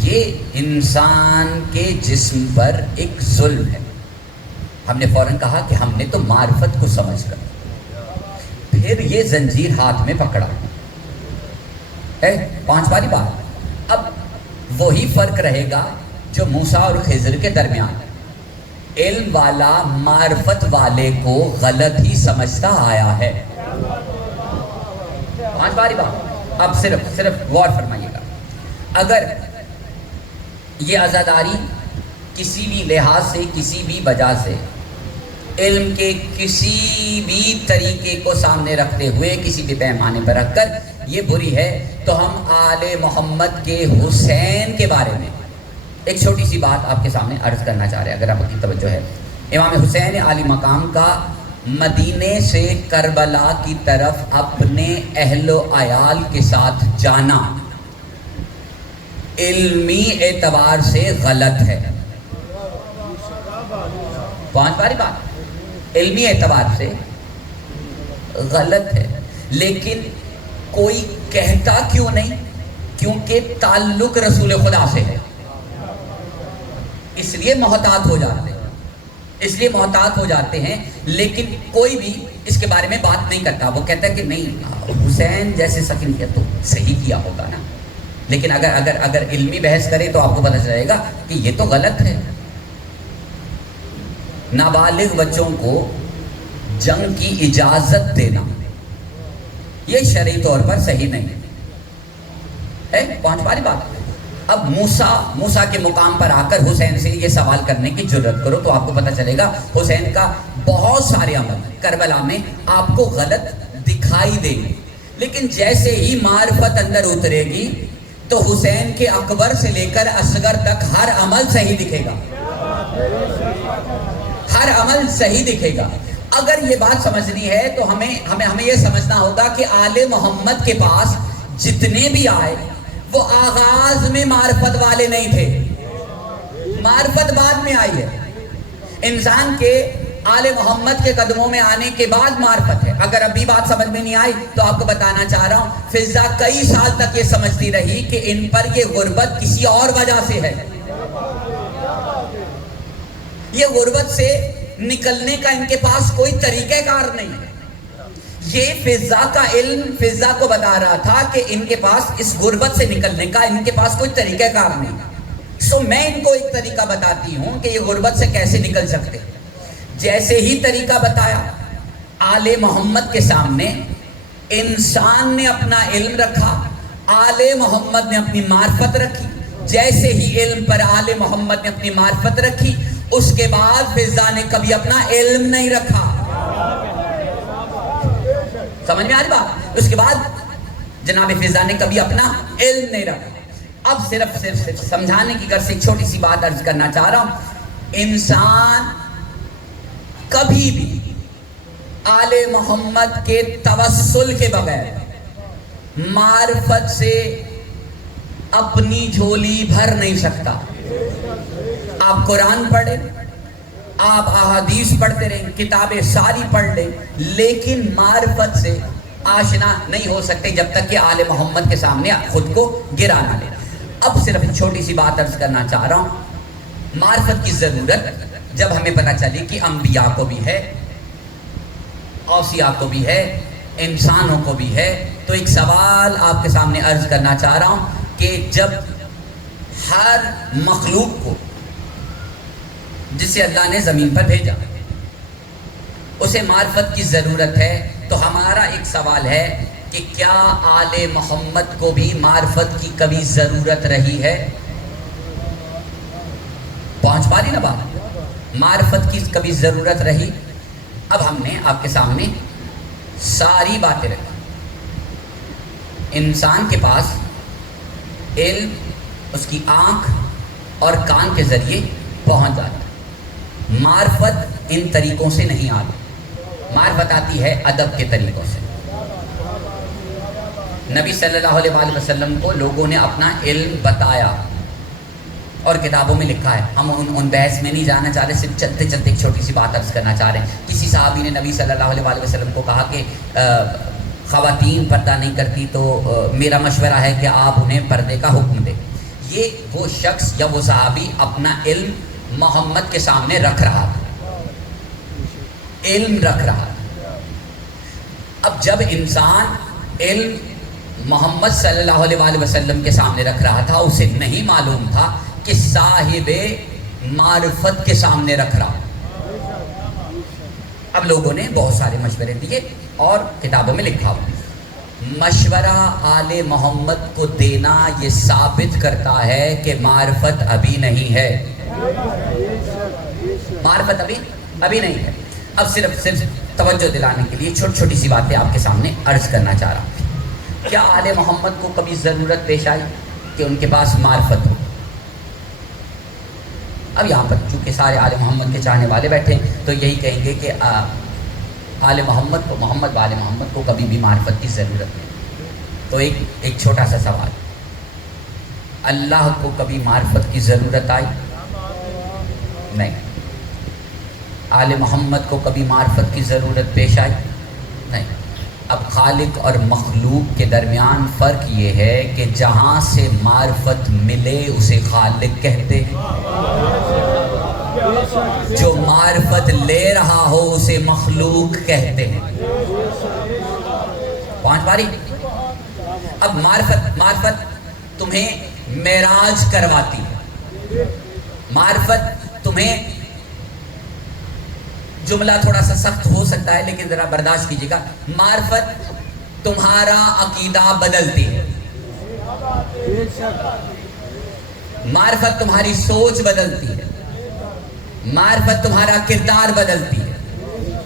یہ انسان کے جسم پر ایک ظلم ہے. ہم نے فوراً کہا کہ ہم نے تو معرفت کو سمجھ کر پھر یہ زنجیر ہاتھ میں پکڑا. پانچ باری بات. اب وہی فرق رہے گا جو موسیٰ اور خضر کے درمیان. علم والا معرفت والے کو غلط ہی سمجھتا آیا ہے. پانچ باری بات. اب صرف غور فرمائیے گا، اگر یہ عزاداری کسی بھی لحاظ سے، کسی بھی وجہ سے علم کے کسی بھی طریقے کو سامنے رکھتے ہوئے، کسی بھی پیمانے پر رکھ کر یہ بری ہے، تو ہم آل محمد کے حسین کے بارے میں ایک چھوٹی سی بات آپ کے سامنے عرض کرنا چاہ رہے ہیں، اگر آپ کی توجہ ہے. امام حسین عالی مقام کا مدینے سے کربلا کی طرف اپنے اہل و عیال کے ساتھ جانا علمی اعتبار سے غلط ہے. پانچ باری بات. علمی اعتبار سے غلط ہے، لیکن کوئی کہتا کیوں نہیں؟ کیونکہ تعلق رسول خدا سے ہے، اس لیے محتاط ہو جاتے ہیں. لیکن کوئی بھی اس کے بارے میں بات نہیں کرتا. وہ کہتا ہے کہ نہیں، حسین جیسے سکن کیا تو صحیح کیا ہوگا نا. لیکن اگر علمی بحث کرے تو آپ کو پتہ چلے گا کہ یہ تو غلط ہے. نابالغ بچوں کو جنگ کی اجازت دینا یہ شرعی طور پر صحیح نہیں ہے. پانچ باری بات. اب موسیٰ کے مقام پر آ کر حسین سے یہ سوال کرنے کی جرت کرو تو آپ کو پتہ چلے گا حسین کا بہت سارے عمل کربلا میں آپ کو غلط دکھائی دیں گے، لیکن جیسے ہی معرفت اندر اترے گی تو حسین کے اکبر سے لے کر اصغر تک ہر عمل صحیح دکھے گا. ہر عمل صحیح دکھے گا. اگر یہ بات سمجھنی ہے تو ہمیں یہ سمجھنا ہوگا کہ آل محمد کے پاس جتنے بھی آئے وہ آغاز میں معرفت والے نہیں تھے، معرفت بعد میں آئی ہے. انسان کے آل محمد کے قدموں میں آنے کے بعد معرفت ہے. اگر ابھی بات سمجھ میں نہیں آئی تو آپ کو بتانا چاہ رہا ہوں، فضا کئی سال تک یہ سمجھتی رہی کہ ان پر یہ غربت کسی اور وجہ سے ہے. یہ غربت سے نکلنے کا ان کے پاس کوئی طریقہ کار نہیں. یہ فضا کا علم فضا کو بتا رہا تھا کہ ان کے پاس اس غربت سے نکلنے کا ان کے پاس کوئی طریقہ کار نہیں. میں ان کو ایک طریقہ بتاتی ہوں کہ یہ غربت سے کیسے نکل سکتے. جیسے ہی طریقہ بتایا آل محمد کے سامنے انسان نے اپنا علم رکھا، آل محمد نے اپنی معرفت رکھی. جیسے ہی علم پر آل محمد نے اپنی معرفت رکھی، اس کے بعد فضا نے کبھی اپنا علم نہیں رکھا. سمجھ میں آ رہی بات؟ اس کے بعد جناب فضا نے کبھی اپنا علم نہیں رکھا. اب صرف سمجھانے کی غرض سے ایک چھوٹی سی بات عرض کرنا چاہ رہا ہوں. انسان کبھی بھی آل محمد کے توسل کے بغیر معرفت سے اپنی جھولی بھر نہیں سکتا. آپ قرآن پڑھیں، آپ احادیث پڑھتے رہیں، کتابیں ساری پڑھ لیں، لیکن معرفت سے آشنا نہیں ہو سکتے جب تک کہ آل محمد کے سامنے خود کو گرا نہ لے. اب صرف ایک چھوٹی سی بات عرض کرنا چاہ رہا ہوں. معرفت کی ضرورت جب ہمیں پتہ چلی کہ انبیاء کو بھی ہے، اوصیاء کو بھی ہے، انسانوں کو بھی ہے، تو ایک سوال آپ کے سامنے عرض کرنا چاہ رہا ہوں کہ جب ہر مخلوق کو جسے اللہ نے زمین پر بھیجا اسے معرفت کی ضرورت ہے، تو ہمارا ایک سوال ہے کہ کیا آل محمد کو بھی معرفت کی کبھی ضرورت رہی ہے؟ پہنچ پا رہی نا بات؟ معرفت کی کبھی ضرورت رہی؟ اب ہم نے آپ کے سامنے ساری باتیں رکھی. انسان کے پاس علم اس کی آنکھ اور کان کے ذریعے پہنچ جاتا ہے. معرفت ان طریقوں سے نہیں آتی. معرفت آتی ہے ادب کے طریقوں سے. نبی صلی اللہ علیہ وآلہ وسلم کو لوگوں نے اپنا علم بتایا اور کتابوں میں لکھا ہے. ہم ان بحث میں نہیں جانا چاہ رہے، صرف چلتے چلتے ایک چھوٹی سی بات عرض کرنا چاہ رہے ہیں. کسی صحابی نے نبی صلی اللہ علیہ وآلہ وسلم کو کہا کہ خواتین پردہ نہیں کرتی تو میرا مشورہ ہے کہ آپ انہیں پردے کا حکم دیں. یہ وہ شخص یا وہ صحابی اپنا علم محمد کے سامنے رکھ رہا تھا، علم رکھ رہا تھا. اب جب انسان علم محمد صلی اللہ علیہ وآلہ وسلم کے سامنے رکھ رہا تھا، اسے نہیں معلوم تھا کہ صاحب معرفت کے سامنے رکھ رہا. اب لوگوں نے بہت سارے مشورے دیے اور کتابوں میں لکھا ہوا. مشورہ آل محمد کو دینا یہ ثابت کرتا ہے کہ معرفت ابھی نہیں ہے. معرفت ابھی نہیں ہے. اب صرف توجہ دلانے کے لیے چھوٹی چھوٹی سی باتیں آپ کے سامنے عرض کرنا چاہ رہا ہوں. کیا آل محمد کو کبھی ضرورت پیش آئی کہ ان کے پاس معرفت ہو؟ اب یہاں پر چونکہ سارے آل محمد کے چاہنے والے بیٹھے ہیں تو یہی کہیں گے کہ آل محمد کو محمد آل محمد کو کبھی بھی معرفت کی ضرورت نہیں. تو ایک چھوٹا سا سوال، اللہ کو کبھی معرفت کی ضرورت آئی؟ نہیں. آل محمد کو کبھی معرفت کی ضرورت پیش آئی؟ نہیں. اب خالق اور مخلوق کے درمیان فرق یہ ہے کہ جہاں سے معرفت ملے اسے خالق کہتے ہیں، جو معرفت لے رہا ہو اسے مخلوق کہتے ہیں. پہنچ پا رہی؟ اب معرفت تمہیں معراج کرواتی ہے. معرفت تمہیں، جملہ تھوڑا سا سخت ہو سکتا ہے لیکن ذرا برداشت کیجیے گا، معرفت تمہارا عقیدہ بدلتی ہے. معرفت تمہاری سوچ بدلتی ہے. معرفت تمہارا کردار بدلتی ہے.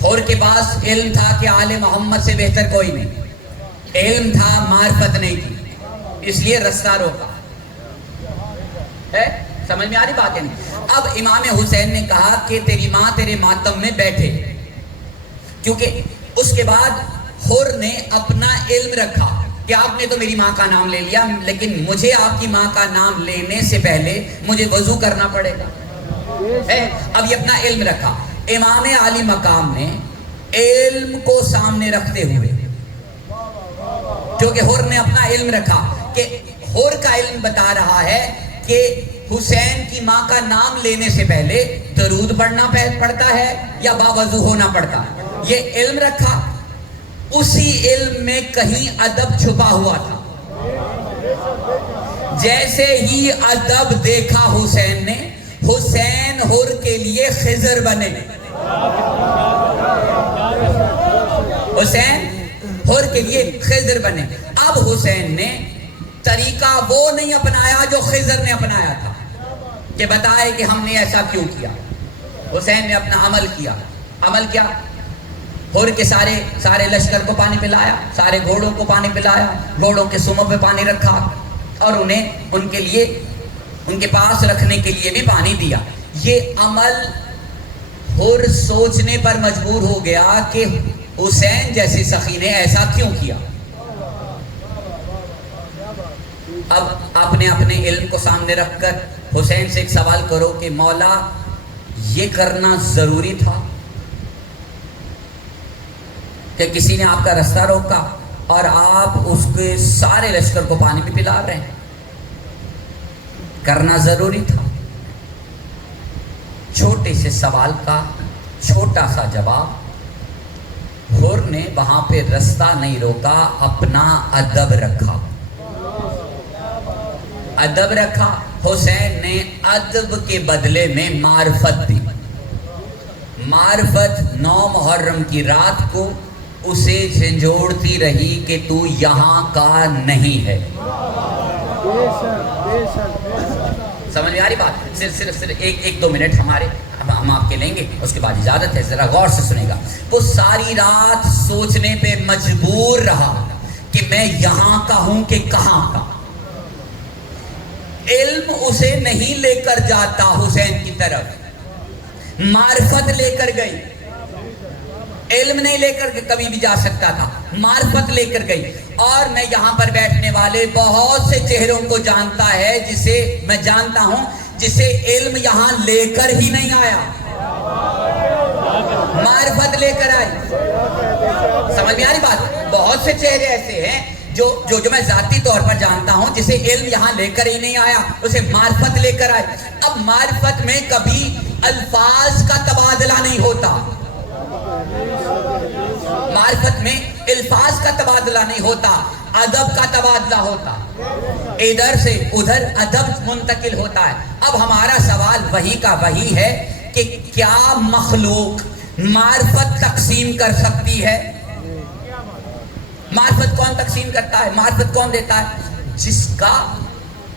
اور کے پاس علم تھا کہ آل محمد سے بہتر کوئی نہیں، علم تھا معرفت نہیں تھی، اس لیے رستہ روکا ہے. سمجھ میں آ رہی بات ہے نہیں؟ اب امام حسین نے کہا کہ تیری ماں تیرے ماتم میں بیٹھے، کیونکہ اس کے بعد حر نے اپنا علم رکھا کہ آپ نے تو میری ماں کا نام لے لیا، لیکن مجھے آپ کی ماں کا نام لینے سے پہلے مجھے وضو کرنا پڑے گا۔ اب یہ اپنا علم رکھا۔ امام عالی مقام نے علم کو سامنے رکھتے ہوئے، کیونکہ حر نے اپنا علم رکھا کہ حر کا علم بتا رہا ہے کہ حسین کی ماں کا نام لینے سے پہلے درود پڑھنا پڑتا ہے یا باوضو ہونا پڑتا ہے، یہ علم رکھا۔ اسی علم میں کہیں ادب چھپا ہوا تھا۔ جیسے ہی ادب دیکھا حسین نے، حسین حر کے لیے خضر بنے، حسین حر کے لیے خضر بنے۔ اب حسین نے طریقہ وہ نہیں اپنایا جو خضر نے اپنایا تھا کہ بتائے کہ ہم نے ایسا کیوں کیا۔ حسین نے اپنا عمل کیا۔ عمل کیا؟ حر کے سارے لشکر کو پانی پلایا، سارے گھوڑوں کو پانی پلایا، گھوڑوں کے سموں پہ پانی رکھا اور انہیں ان کے لیے ان کے پاس رکھنے کے لیے بھی پانی دیا۔ یہ عمل حر سوچنے پر مجبور ہو گیا کہ حسین جیسے سخی نے ایسا کیوں کیا۔ اب آپ نے اپنے علم کو سامنے رکھ کر حسین سے ایک سوال کرو کہ مولا یہ کرنا ضروری تھا کہ کسی نے آپ کا رستہ روکا اور آپ اس کے سارے لشکر کو پانی بھی پلا رہے ہیں؟ کرنا ضروری تھا؟ چھوٹے سے سوال کا چھوٹا سا جواب، حر نے وہاں پہ رستہ نہیں روکا، اپنا ادب رکھا، ادب رکھا۔ حسین نے ادب کے بدلے میں معرفت دی۔ معرفت 9 محرم کی رات کو اسے جھنجھوڑتی رہی کہ تو یہاں کا نہیں ہے۔ سمجھ میں آ رہی بات؟ صرف 1-2 منٹ ہم آپ کے لیں گے، اس کے بعد اجازت ہے، ذرا غور سے سنیں گا۔ وہ ساری رات سوچنے پہ مجبور رہا کہ میں یہاں کا ہوں کہ کہاں کا۔ علم اسے نہیں لے کر جاتا حسین کی طرف، معرفت لے کر گئی۔ علم نہیں لے کر کبھی بھی جا سکتا تھا، معرفت لے کر گئی۔ اور میں یہاں پر بیٹھنے والے بہت سے چہروں کو جانتا ہے، جسے میں جانتا ہوں جسے علم یہاں لے کر ہی نہیں آیا، معرفت لے کر آئی۔ سمجھ میں آ رہی بات؟ بہت سے چہرے ایسے ہیں جو میں ذاتی طور پر جانتا ہوں جسے علم یہاں لے کر ہی نہیں آیا، اسے معرفت لے کر آئے۔ اب معرفت میں کبھی الفاظ کا تبادلہ نہیں ہوتا، معرفت میں الفاظ کا تبادلہ نہیں ہوتا، ادب کا تبادلہ ہوتا، ادھر سے ادھر ادب منتقل ہوتا ہے۔ اب ہمارا سوال وہی کا وہی ہے کہ کیا مخلوق معرفت تقسیم کر سکتی ہے؟ معرفت کون تقسیم کرتا ہے؟ معرفت کون دیتا ہے؟ جس کا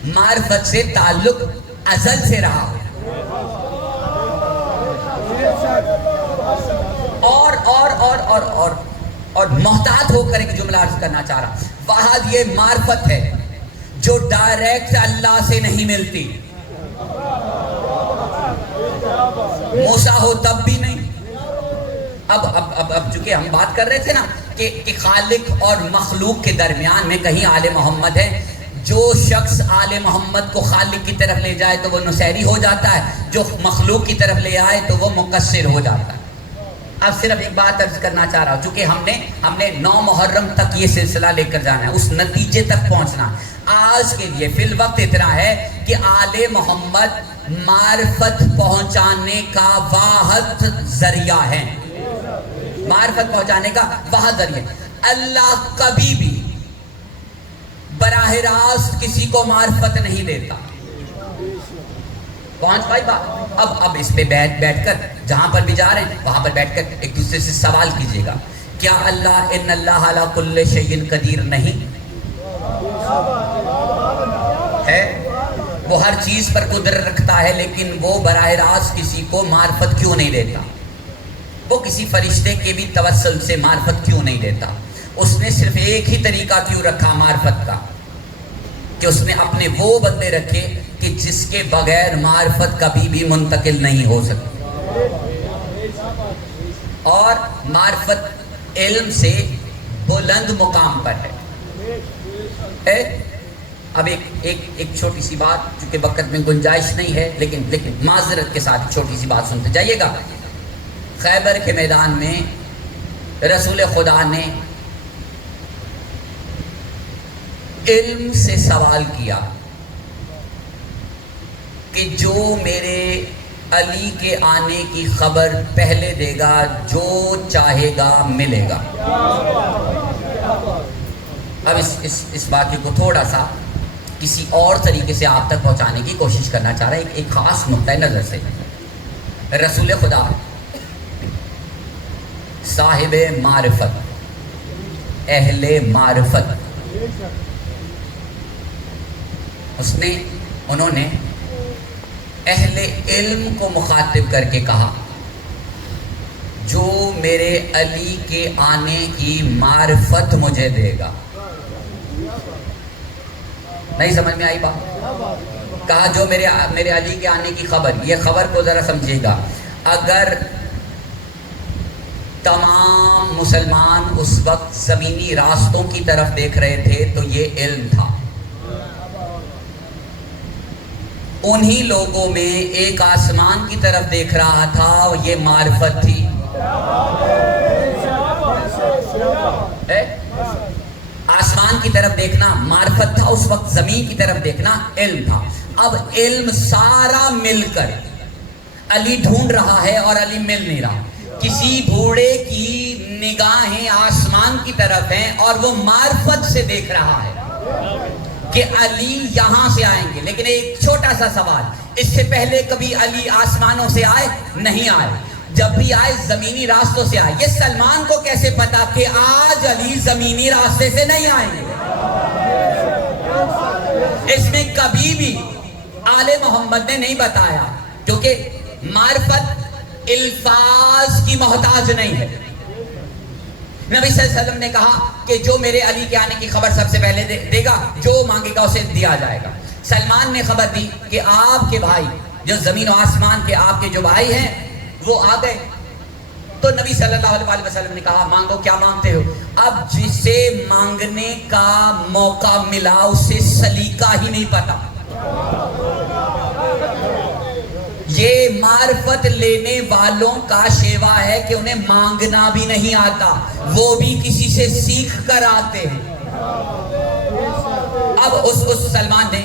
معرفت سے تعلق ازل سے رہا ہو۔ اور محتاط ہو کر ایک جملہ عرض کرنا چاہ رہا، وحد یہ معرفت ہے جو ڈائریکٹ اللہ سے نہیں ملتی، موسیٰ ہو تب بھی نہیں۔ اب چونکہ ہم بات کر رہے تھے نا کہ خالق اور مخلوق کے درمیان میں کہیں آل محمد ہے، جو شخص آل محمد کو خالق کی طرف لے جائے تو وہ نصیری ہو جاتا ہے، جو مخلوق کی طرف لے آئے تو وہ مقصر ہو جاتا ہے۔ اب صرف ایک بات عرض کرنا چاہ رہا ہوں، چونکہ ہم نے 9 محرم تک یہ سلسلہ لے کر جانا ہے، اس نتیجے تک پہنچنا۔ آج کے لیے فی الوقت اتنا ہے کہ آل محمد معرفت پہنچانے کا واحد ذریعہ ہے، معرفت پہنچانے کا واحد ذریعہ۔ اللہ کبھی بھی براہ راست کسی کو معرفت نہیں دیتا۔ پہنچ پائی بات؟ اب اس پہ بیٹھ کر جہاں پر بھی جا رہے ہیں وہاں پر بیٹھ کر ایک دوسرے سے سوال کیجئے گا، کیا اللہ ان اللہ علی کل شیء قدیر نہیں ہے؟ وہ ہر چیز پر قدرت رکھتا ہے، لیکن وہ براہ راست کسی کو معرفت کیوں نہیں دیتا؟ وہ کسی فرشتے کے بھی توسل سے معرفت کیوں نہیں دیتا؟ اس نے صرف ایک ہی طریقہ کیوں رکھا معرفت کا، کہ اس نے اپنے وہ بندے رکھے کہ جس کے بغیر معرفت کبھی بھی منتقل نہیں ہو سکتی، اور معرفت علم سے بلند مقام پر ہے۔ اب ایک چھوٹی سی بات، چونکہ وقت میں گنجائش نہیں ہے، لیکن معذرت کے ساتھ چھوٹی سی بات سنتے جائیے گا۔ خیبر کے میدان میں رسول خدا نے علم سے سوال کیا کہ جو میرے علی کے آنے کی خبر پہلے دے گا، جو چاہے گا ملے گا۔ اب اس واقعے کو تھوڑا سا کسی اور طریقے سے آپ تک پہنچانے کی کوشش کرنا چاہ رہا ہے، ایک خاص نقطہ نظر سے۔ رسول خدا صاحب معرفت، اہل معرفت، انہوں نے اہل علم کو مخاطب کر کے کہا جو میرے علی کے آنے کی معرفت مجھے دے گا۔ نہیں سمجھ میں آئی بات؟ کہا جو میرے علی کے آنے کی خبر، یہ خبر کو ذرا سمجھے گا۔ اگر تمام مسلمان اس وقت زمینی راستوں کی طرف دیکھ رہے تھے تو یہ علم تھا۔ انہی لوگوں میں ایک آسمان کی طرف دیکھ رہا تھا، یہ معرفت تھی۔ آسمان کی طرف دیکھنا معرفت تھا، اس وقت زمین کی طرف دیکھنا علم تھا۔ اب علم سارا مل کر علی ڈھونڈ رہا ہے اور علی مل نہیں رہا۔ کسی بوڑھے کی نگاہیں آسمان کی طرف ہیں اور وہ معرفت سے دیکھ رہا ہے کہ علی یہاں سے آئیں گے۔ لیکن ایک چھوٹا سا سوال، اس سے پہلے کبھی علی آسمانوں سے آئے؟ نہیں آئے۔ جب بھی آئے زمینی راستوں سے آئے۔ یہ سلمان کو کیسے پتا کہ آج علی زمینی راستے سے نہیں آئیں گے؟ اس میں کبھی بھی آل محمد نے نہیں بتایا، کیونکہ معرفت الفاظ کی محتاج نہیں ہے۔ نبی صلی اللہ علیہ وسلم نے کہا کہ جو میرے علی کے آنے کی خبر سب سے پہلے دے گا، جو مانگے گا اسے دیا جائے گا۔ سلمان نے خبر دی کہ آپ کے بھائی جو زمین و آسمان کے آپ کے جو بھائی ہیں وہ آ گئے۔ تو نبی صلی اللہ علیہ وسلم نے کہا مانگو، کیا مانگتے ہو؟ اب جسے مانگنے کا موقع ملا اسے سلیقہ ہی نہیں پتا۔ یہ معرفت لینے والوں کا شیوا ہے کہ انہیں مانگنا بھی نہیں آتا، وہ بھی کسی سے سیکھ کر آتے ہیں۔ اب اس سلمان نے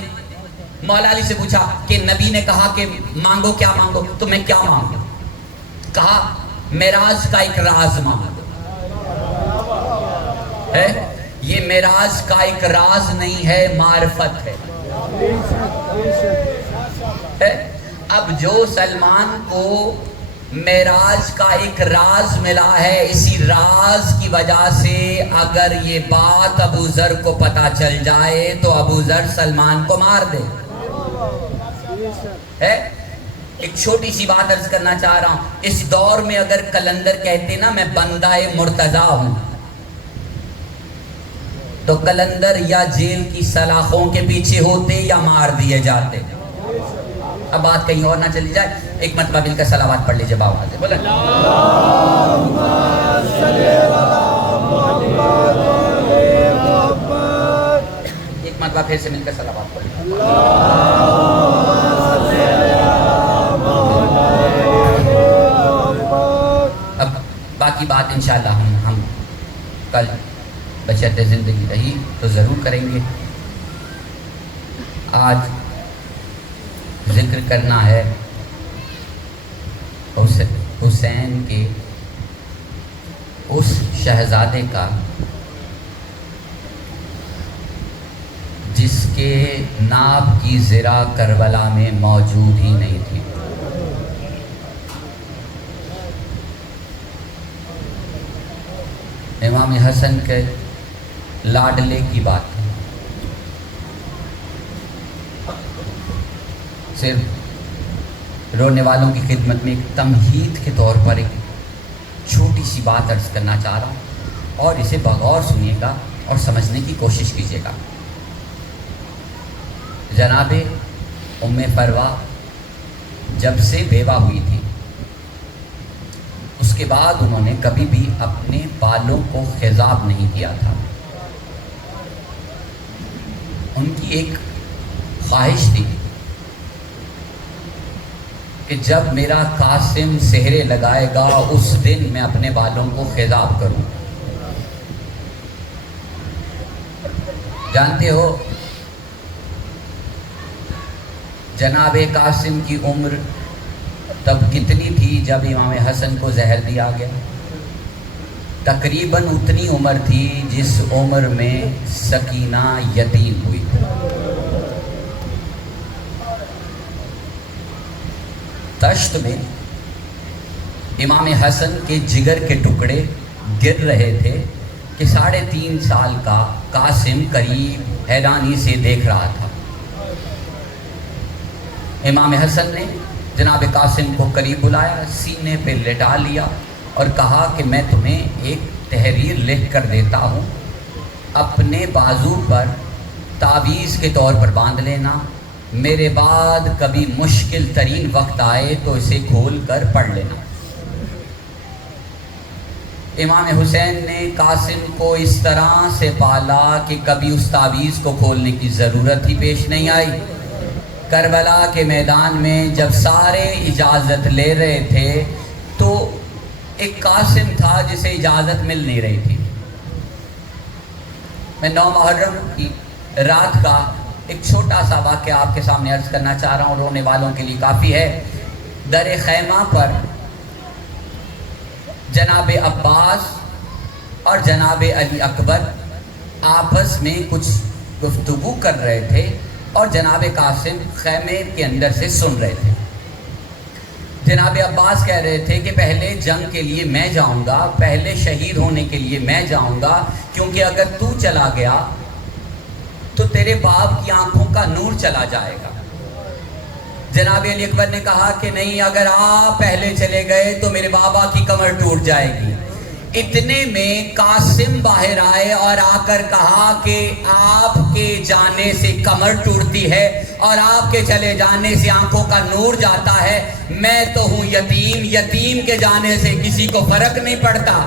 مولا علی سے پوچھا کہ نبی نے کہا کہ مانگو، کیا مانگو؟ تو میں کیا مانگوں؟ کہا معراج کا ایک راز مانگو۔ یہ معراج کا ایک راز نہیں ہے، معرفت ہے۔ اب جو سلمان کو معراج کا ایک راز ملا ہے، اسی راز کی وجہ سے اگر یہ بات ابو ذر کو پتا چل جائے تو ابو ذر سلمان کو مار دے۔ ایک چھوٹی سی بات عرض کرنا چاہ رہا ہوں، اس دور میں اگر کلندر کہتے نا میں بندہ مرتضیٰ ہوں، تو کلندر یا جیل کی سلاخوں کے پیچھے ہوتے یا مار دیے جاتے۔ اب بات کہیں اور نہ چلی جائے، ایک مرتبہ مل کر صلوات پڑھ لیجئے باؤ سے بولیں ایک مرتبہ پھر سے مل کر صلوات پڑھ لیجئے۔ اب باقی بات انشاءاللہ ہم کل بچت زندگی رہی تو ضرور کریں گے۔ آج ذکر کرنا ہے حسین کے اس شہزادے کا جس کے ناب کی زرہ کربلا میں موجود ہی نہیں تھی۔ امام حسن کے لاڈلے کی بات، صرف رونے والوں کی خدمت میں ایک تمہید کے طور پر ایک چھوٹی سی بات عرض کرنا چاہ رہا ہوں، اور اسے بغور سنیے گا اور سمجھنے کی کوشش کیجیے گا۔ جناب ام فروا جب سے بیوہ ہوئی تھی اس کے بعد انہوں نے کبھی بھی اپنے بالوں کو خضاب نہیں کیا تھا. ان کی ایک خواہش تھی کہ جب میرا قاسم سحرے لگائے گا اس دن میں اپنے بالوں کو خضاب کروں. جانتے ہو جناب قاسم کی عمر تب کتنی تھی جب امام حسن کو زہر دیا گیا؟ تقریباً اتنی عمر تھی جس عمر میں سکینہ یتیم ہوئی. تشت میں امام حسن کے جگر کے ٹکڑے گر رہے تھے کہ 3.5 سال کا قاسم قریب حیرانی سے دیکھ رہا تھا. امام حسن نے جناب قاسم کو قریب بلایا، سینے پہ لٹا لیا اور کہا کہ میں تمہیں ایک تحریر لکھ کر دیتا ہوں، اپنے بازو پر تعویذ کے طور پر باندھ لینا، میرے بعد کبھی مشکل ترین وقت آئے تو اسے کھول کر پڑھ لینا. امام حسین نے قاسم کو اس طرح سے پالا کہ کبھی اس تعویذ کو کھولنے کی ضرورت ہی پیش نہیں آئی. کربلا کے میدان میں جب سارے اجازت لے رہے تھے تو ایک قاسم تھا جسے اجازت مل نہیں رہی تھی. میں 9 محرم کی رات کا ایک چھوٹا سا واقعہ آپ کے سامنے عرض کرنا چاہ رہا ہوں، رونے والوں کے لیے کافی ہے. در خیمہ پر جناب عباس اور جناب علی اکبر آپس میں کچھ گفتگو کر رہے تھے اور جناب قاسم خیمے کے اندر سے سن رہے تھے. جناب عباس کہہ رہے تھے کہ پہلے جنگ کے لیے میں جاؤں گا، پہلے شہید ہونے کے لیے میں جاؤں گا، کیونکہ اگر تو چلا گیا تو تیرے باپ کی آنکھوں کا نور چلا جائے گا. جناب علی اکبر نے کہا کہ نہیں، اگر آپ پہلے چلے گئے تو میرے بابا کی کمر ٹوٹ جائے گی. اتنے میں قاسم باہر آئے اور آ کر کہا کہ آپ کے جانے سے کمر ٹوٹتی ہے اور آپ کے چلے جانے سے آنکھوں کا نور جاتا ہے. میں تو ہوں یتیم، یتیم کے جانے سے کسی کو فرق نہیں پڑتا،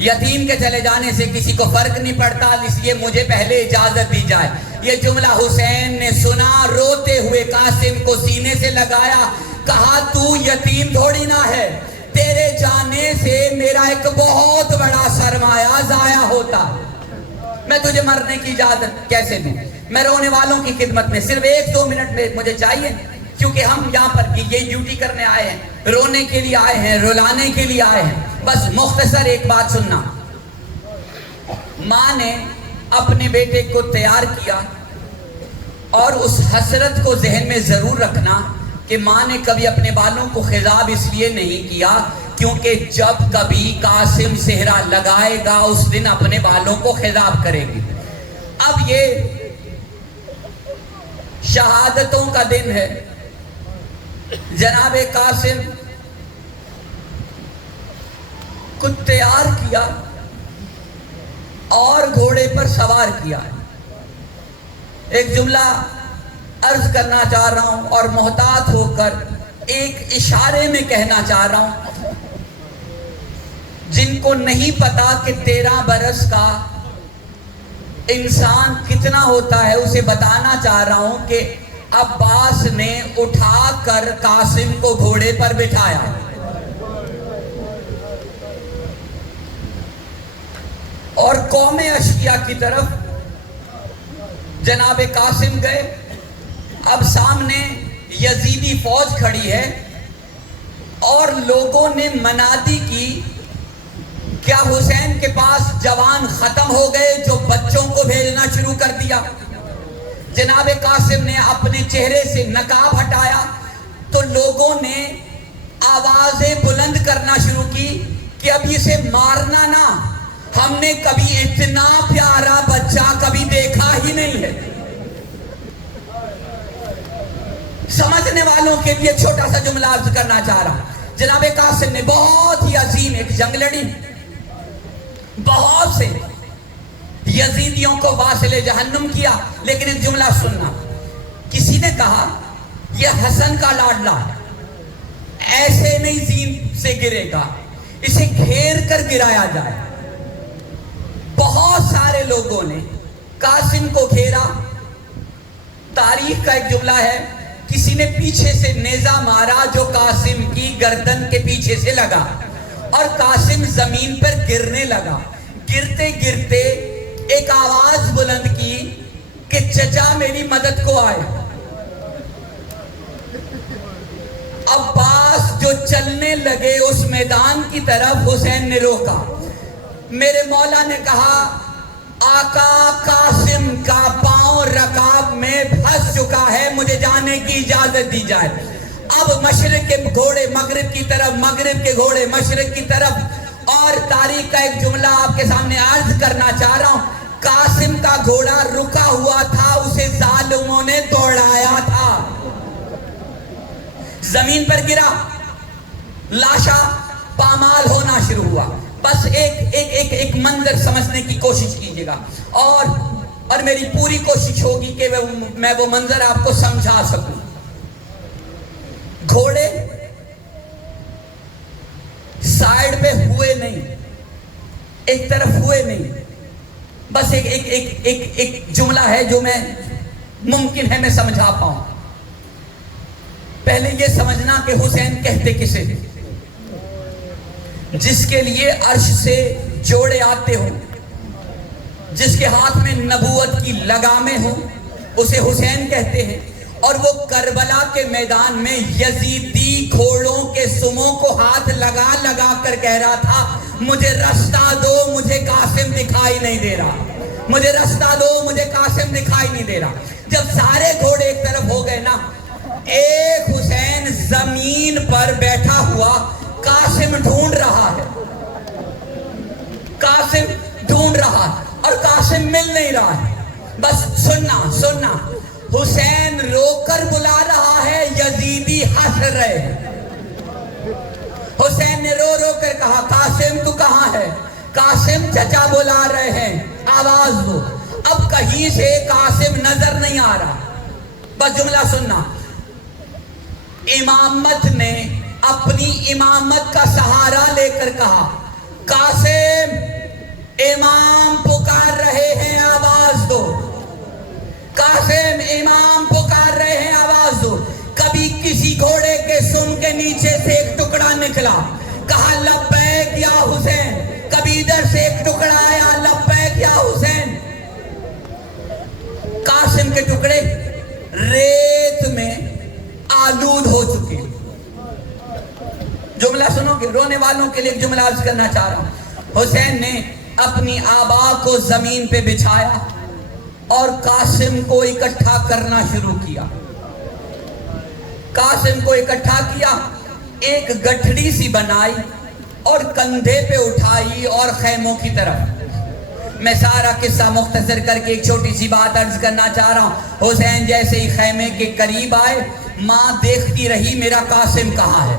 یتیم کے چلے جانے سے کسی کو فرق نہیں پڑتا، اس لیے مجھے پہلے اجازت دی جائے. یہ جملہ حسین نے سنا، روتے ہوئے قاسم کو سینے سے لگایا، کہا تو یتیم تھوڑی نہ ہے، تیرے جانے سے میرا ایک بہت بڑا سرمایہ ضائع ہوتا، میں تجھے مرنے کی اجازت کیسے دوں؟ میں رونے والوں کی خدمت میں صرف 1-2 منٹ میں مجھے چاہیے، کیونکہ ہم یہاں پر یہ ڈیوٹی کرنے آئے ہیں، رونے کے لیے آئے ہیں، رلانے کے لیے آئے ہیں. بس مختصر ایک بات سننا. ماں نے اپنے بیٹے کو تیار کیا اور اس حسرت کو ذہن میں ضرور رکھنا کہ ماں نے کبھی اپنے بالوں کو خضاب اس لیے نہیں کیا کیونکہ جب کبھی قاسم صحرا لگائے گا اس دن اپنے بالوں کو خضاب کرے گی. اب یہ شہادتوں کا دن ہے. جناب قاسم کو تیار کیا اور گھوڑے پر سوار کیا. ایک جملہ عرض کرنا چاہ رہا ہوں اور محتاط ہو کر ایک اشارے میں کہنا چاہ رہا ہوں. جن کو نہیں پتا کہ 13 برس کا انسان کتنا ہوتا ہے اسے بتانا چاہ رہا ہوں کہ عباس نے اٹھا کر قاسم کو گھوڑے پر بٹھایا اور قوم اشقیاء کی طرف جناب قاسم گئے. اب سامنے یزیدی فوج کھڑی ہے اور لوگوں نے منادی کی کیا حسین کے پاس جوان ختم ہو گئے جو بچوں کو بھیجنا شروع کر دیا. جناب قاسم نے اپنے چہرے سے نقاب ہٹایا تو لوگوں نے آوازیں بلند کرنا شروع کی کہ اب اسے مارنا نہ، ہم نے کبھی اتنا پیارا بچہ کبھی دیکھا ہی نہیں ہے. سمجھنے والوں کے لیے چھوٹا سا جملہ عرض کرنا چاہ رہا ہوں. جناب قاسم نے بہت ہی عظیم ایک جنگ لڑی، بہت سے یزیدیوں کو واصل جہنم کیا. لیکن ایک جملہ سننا، کسی نے کہا یہ حسن کا لاڈلا ایسے نہیں زین سے گرے گا, اسے گھیر کر گرایا جائے. بہت سارے لوگوں نے قاسم کو گھیرا. تاریخ کا ایک جملہ ہے, کسی نے پیچھے سے نیزہ مارا جو قاسم کی گردن کے پیچھے سے لگا اور قاسم زمین پر گرنے لگا. گرتے گرتے ایک آواز بلند کی کہ چچا میری مدد کو آئے. عباس جو چلنے لگے اس میدان کی طرف, حسین نے روکا. میرے مولا نے کہا آقا قاسم کا پاؤں رکاب میں پھنس چکا ہے, مجھے جانے کی اجازت دی جائے. اب مشرق کے گھوڑے مغرب کی طرف, مغرب کے گھوڑے مشرق کی طرف. اور تاریخ کا ایک جملہ آپ کے سامنے عرض کرنا چاہ رہا ہوں, قاسم کا گھوڑا رکا ہوا تھا, اسے ظالموں نے دوڑایا تھا. زمین پر گرا, لاشا پامال ہونا شروع ہوا. بس ایک منظر سمجھنے کی کوشش کیجیے گا, اور میری پوری کوشش ہوگی کہ میں وہ منظر آپ کو سمجھا سکوں. گھوڑے سائیڈ پہ ہوئے نہیں, ایک طرف ہوئے نہیں. بس ایک جملہ ہے جو میں ممکن ہے میں سمجھا پاؤں. پہلے یہ سمجھنا کہ حسین کہتے کسے, جس کے لیے عرش سے جوڑے آتے ہوں, جس کے ہاتھ میں نبوت کی لگامیں ہوں, اسے حسین کہتے ہیں. اور وہ کربلا کے میدان میں یزیدی گھوڑوں کے سموں کو ہاتھ لگا لگا کر کہہ رہا تھا مجھے رستہ دو, مجھے قاسم دکھائی نہیں دے رہا, مجھے رستہ دو, مجھے قاسم دکھائی نہیں دے رہا. جب سارے گھوڑے ایک طرف ہو گئے نا, ایک حسین زمین پر بیٹھا ہوا قاسم ڈھونڈ رہا ہے, قاسم ڈھونڈ رہا ہے اور قاسم مل نہیں رہا ہے. بس سننا, حسین رو کر بلا رہا ہے, یزیدی ہنس رہے ہیں. حسین نے رو رو کر کہا قاسم تو کہاں ہے؟ قاسم چچا بلا رہے ہیں, آواز دو. اب کہیں سے قاسم نظر نہیں آ رہا. بس جملہ سننا, امامت نے اپنی امامت کا سہارا لے کر کہا قاسم امام پکار رہے ہیں, آواز دو. قاسم امام پکار رہے ہیں, آواز دو. کبھی کسی گھوڑے کے سن کے نیچے سے ایک ٹکڑا نکلا, کہا لبیک یا حسین. کبھی ادھر سے ایک ٹکڑا آیا, لبیک یا حسین. قاسم کے ٹکڑے ریت میں آلود ہو چکے. جملہ سنو گے, رونے والوں کے لیے ایک جملہ عرض کرنا چاہ رہا ہوں. حسین نے اپنی آبا کو زمین پہ بچھایا اور قاسم کو اکٹھا کرنا شروع کیا. قاسم کو اکٹھا کیا, ایک گٹھڑی سی بنائی اور کندھے پہ اٹھائی اور خیموں کی طرف. میں سارا قصہ مختصر کر کے ایک چھوٹی سی بات عرض کرنا چاہ رہا ہوں. حسین جیسے ہی خیمے کے قریب آئے, ماں دیکھتی رہی میرا قاسم کہاں ہے,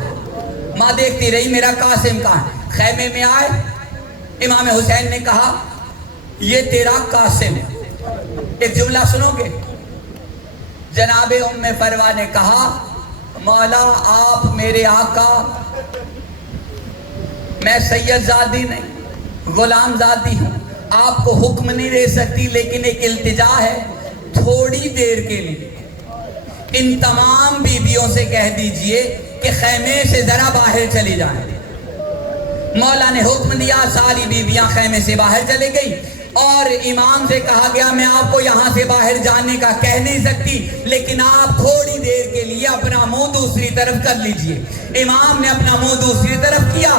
ماں دیکھتی رہی میرا قاسم کہاں ہے. خیمے میں آئے, امام حسین نے کہا یہ تیرا قاسم ہے. ایک جملہ سنو گے, جناب ام فروا نے کہا مولا آپ میرے آقا, میں سید زادی نہیں غلام زادی ہوں, آپ کو حکم نہیں دے سکتی, لیکن ایک التجا ہے, تھوڑی دیر کے لیے ان تمام بیویوں سے کہہ دیجئے کہ خیمے سے ذرا باہر چلی جائیں. مولا نے حکم دیا, ساری بیویاں خیمے سے باہر چلے گئی اور امام سے کہا گیا میں آپ کو یہاں سے باہر جانے کا کہہ نہیں سکتی, لیکن آپ تھوڑی دیر کے لیے اپنا منہ دوسری طرف کر لیجئے. امام نے اپنا منہ دوسری طرف کیا.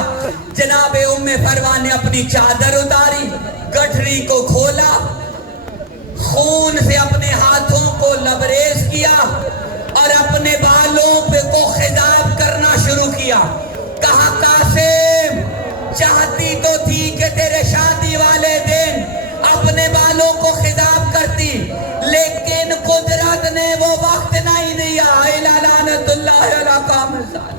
جناب ام فروا نے اپنی چادر اتاری, گٹھڑی کو کھولا, خون سے اپنے ہاتھوں کو لبریز کیا اور اپنے بالوں پہ کو خضاب کرنا شروع کیا. کہا قاسم چاہتی تو تھی کہ تیرے شادی والے دن اپنے بالوں کو خضاب کرتی, لیکن قدرت نے وہ وقت نہیں دیا. لعنت اللہ علی قوم الظالمین.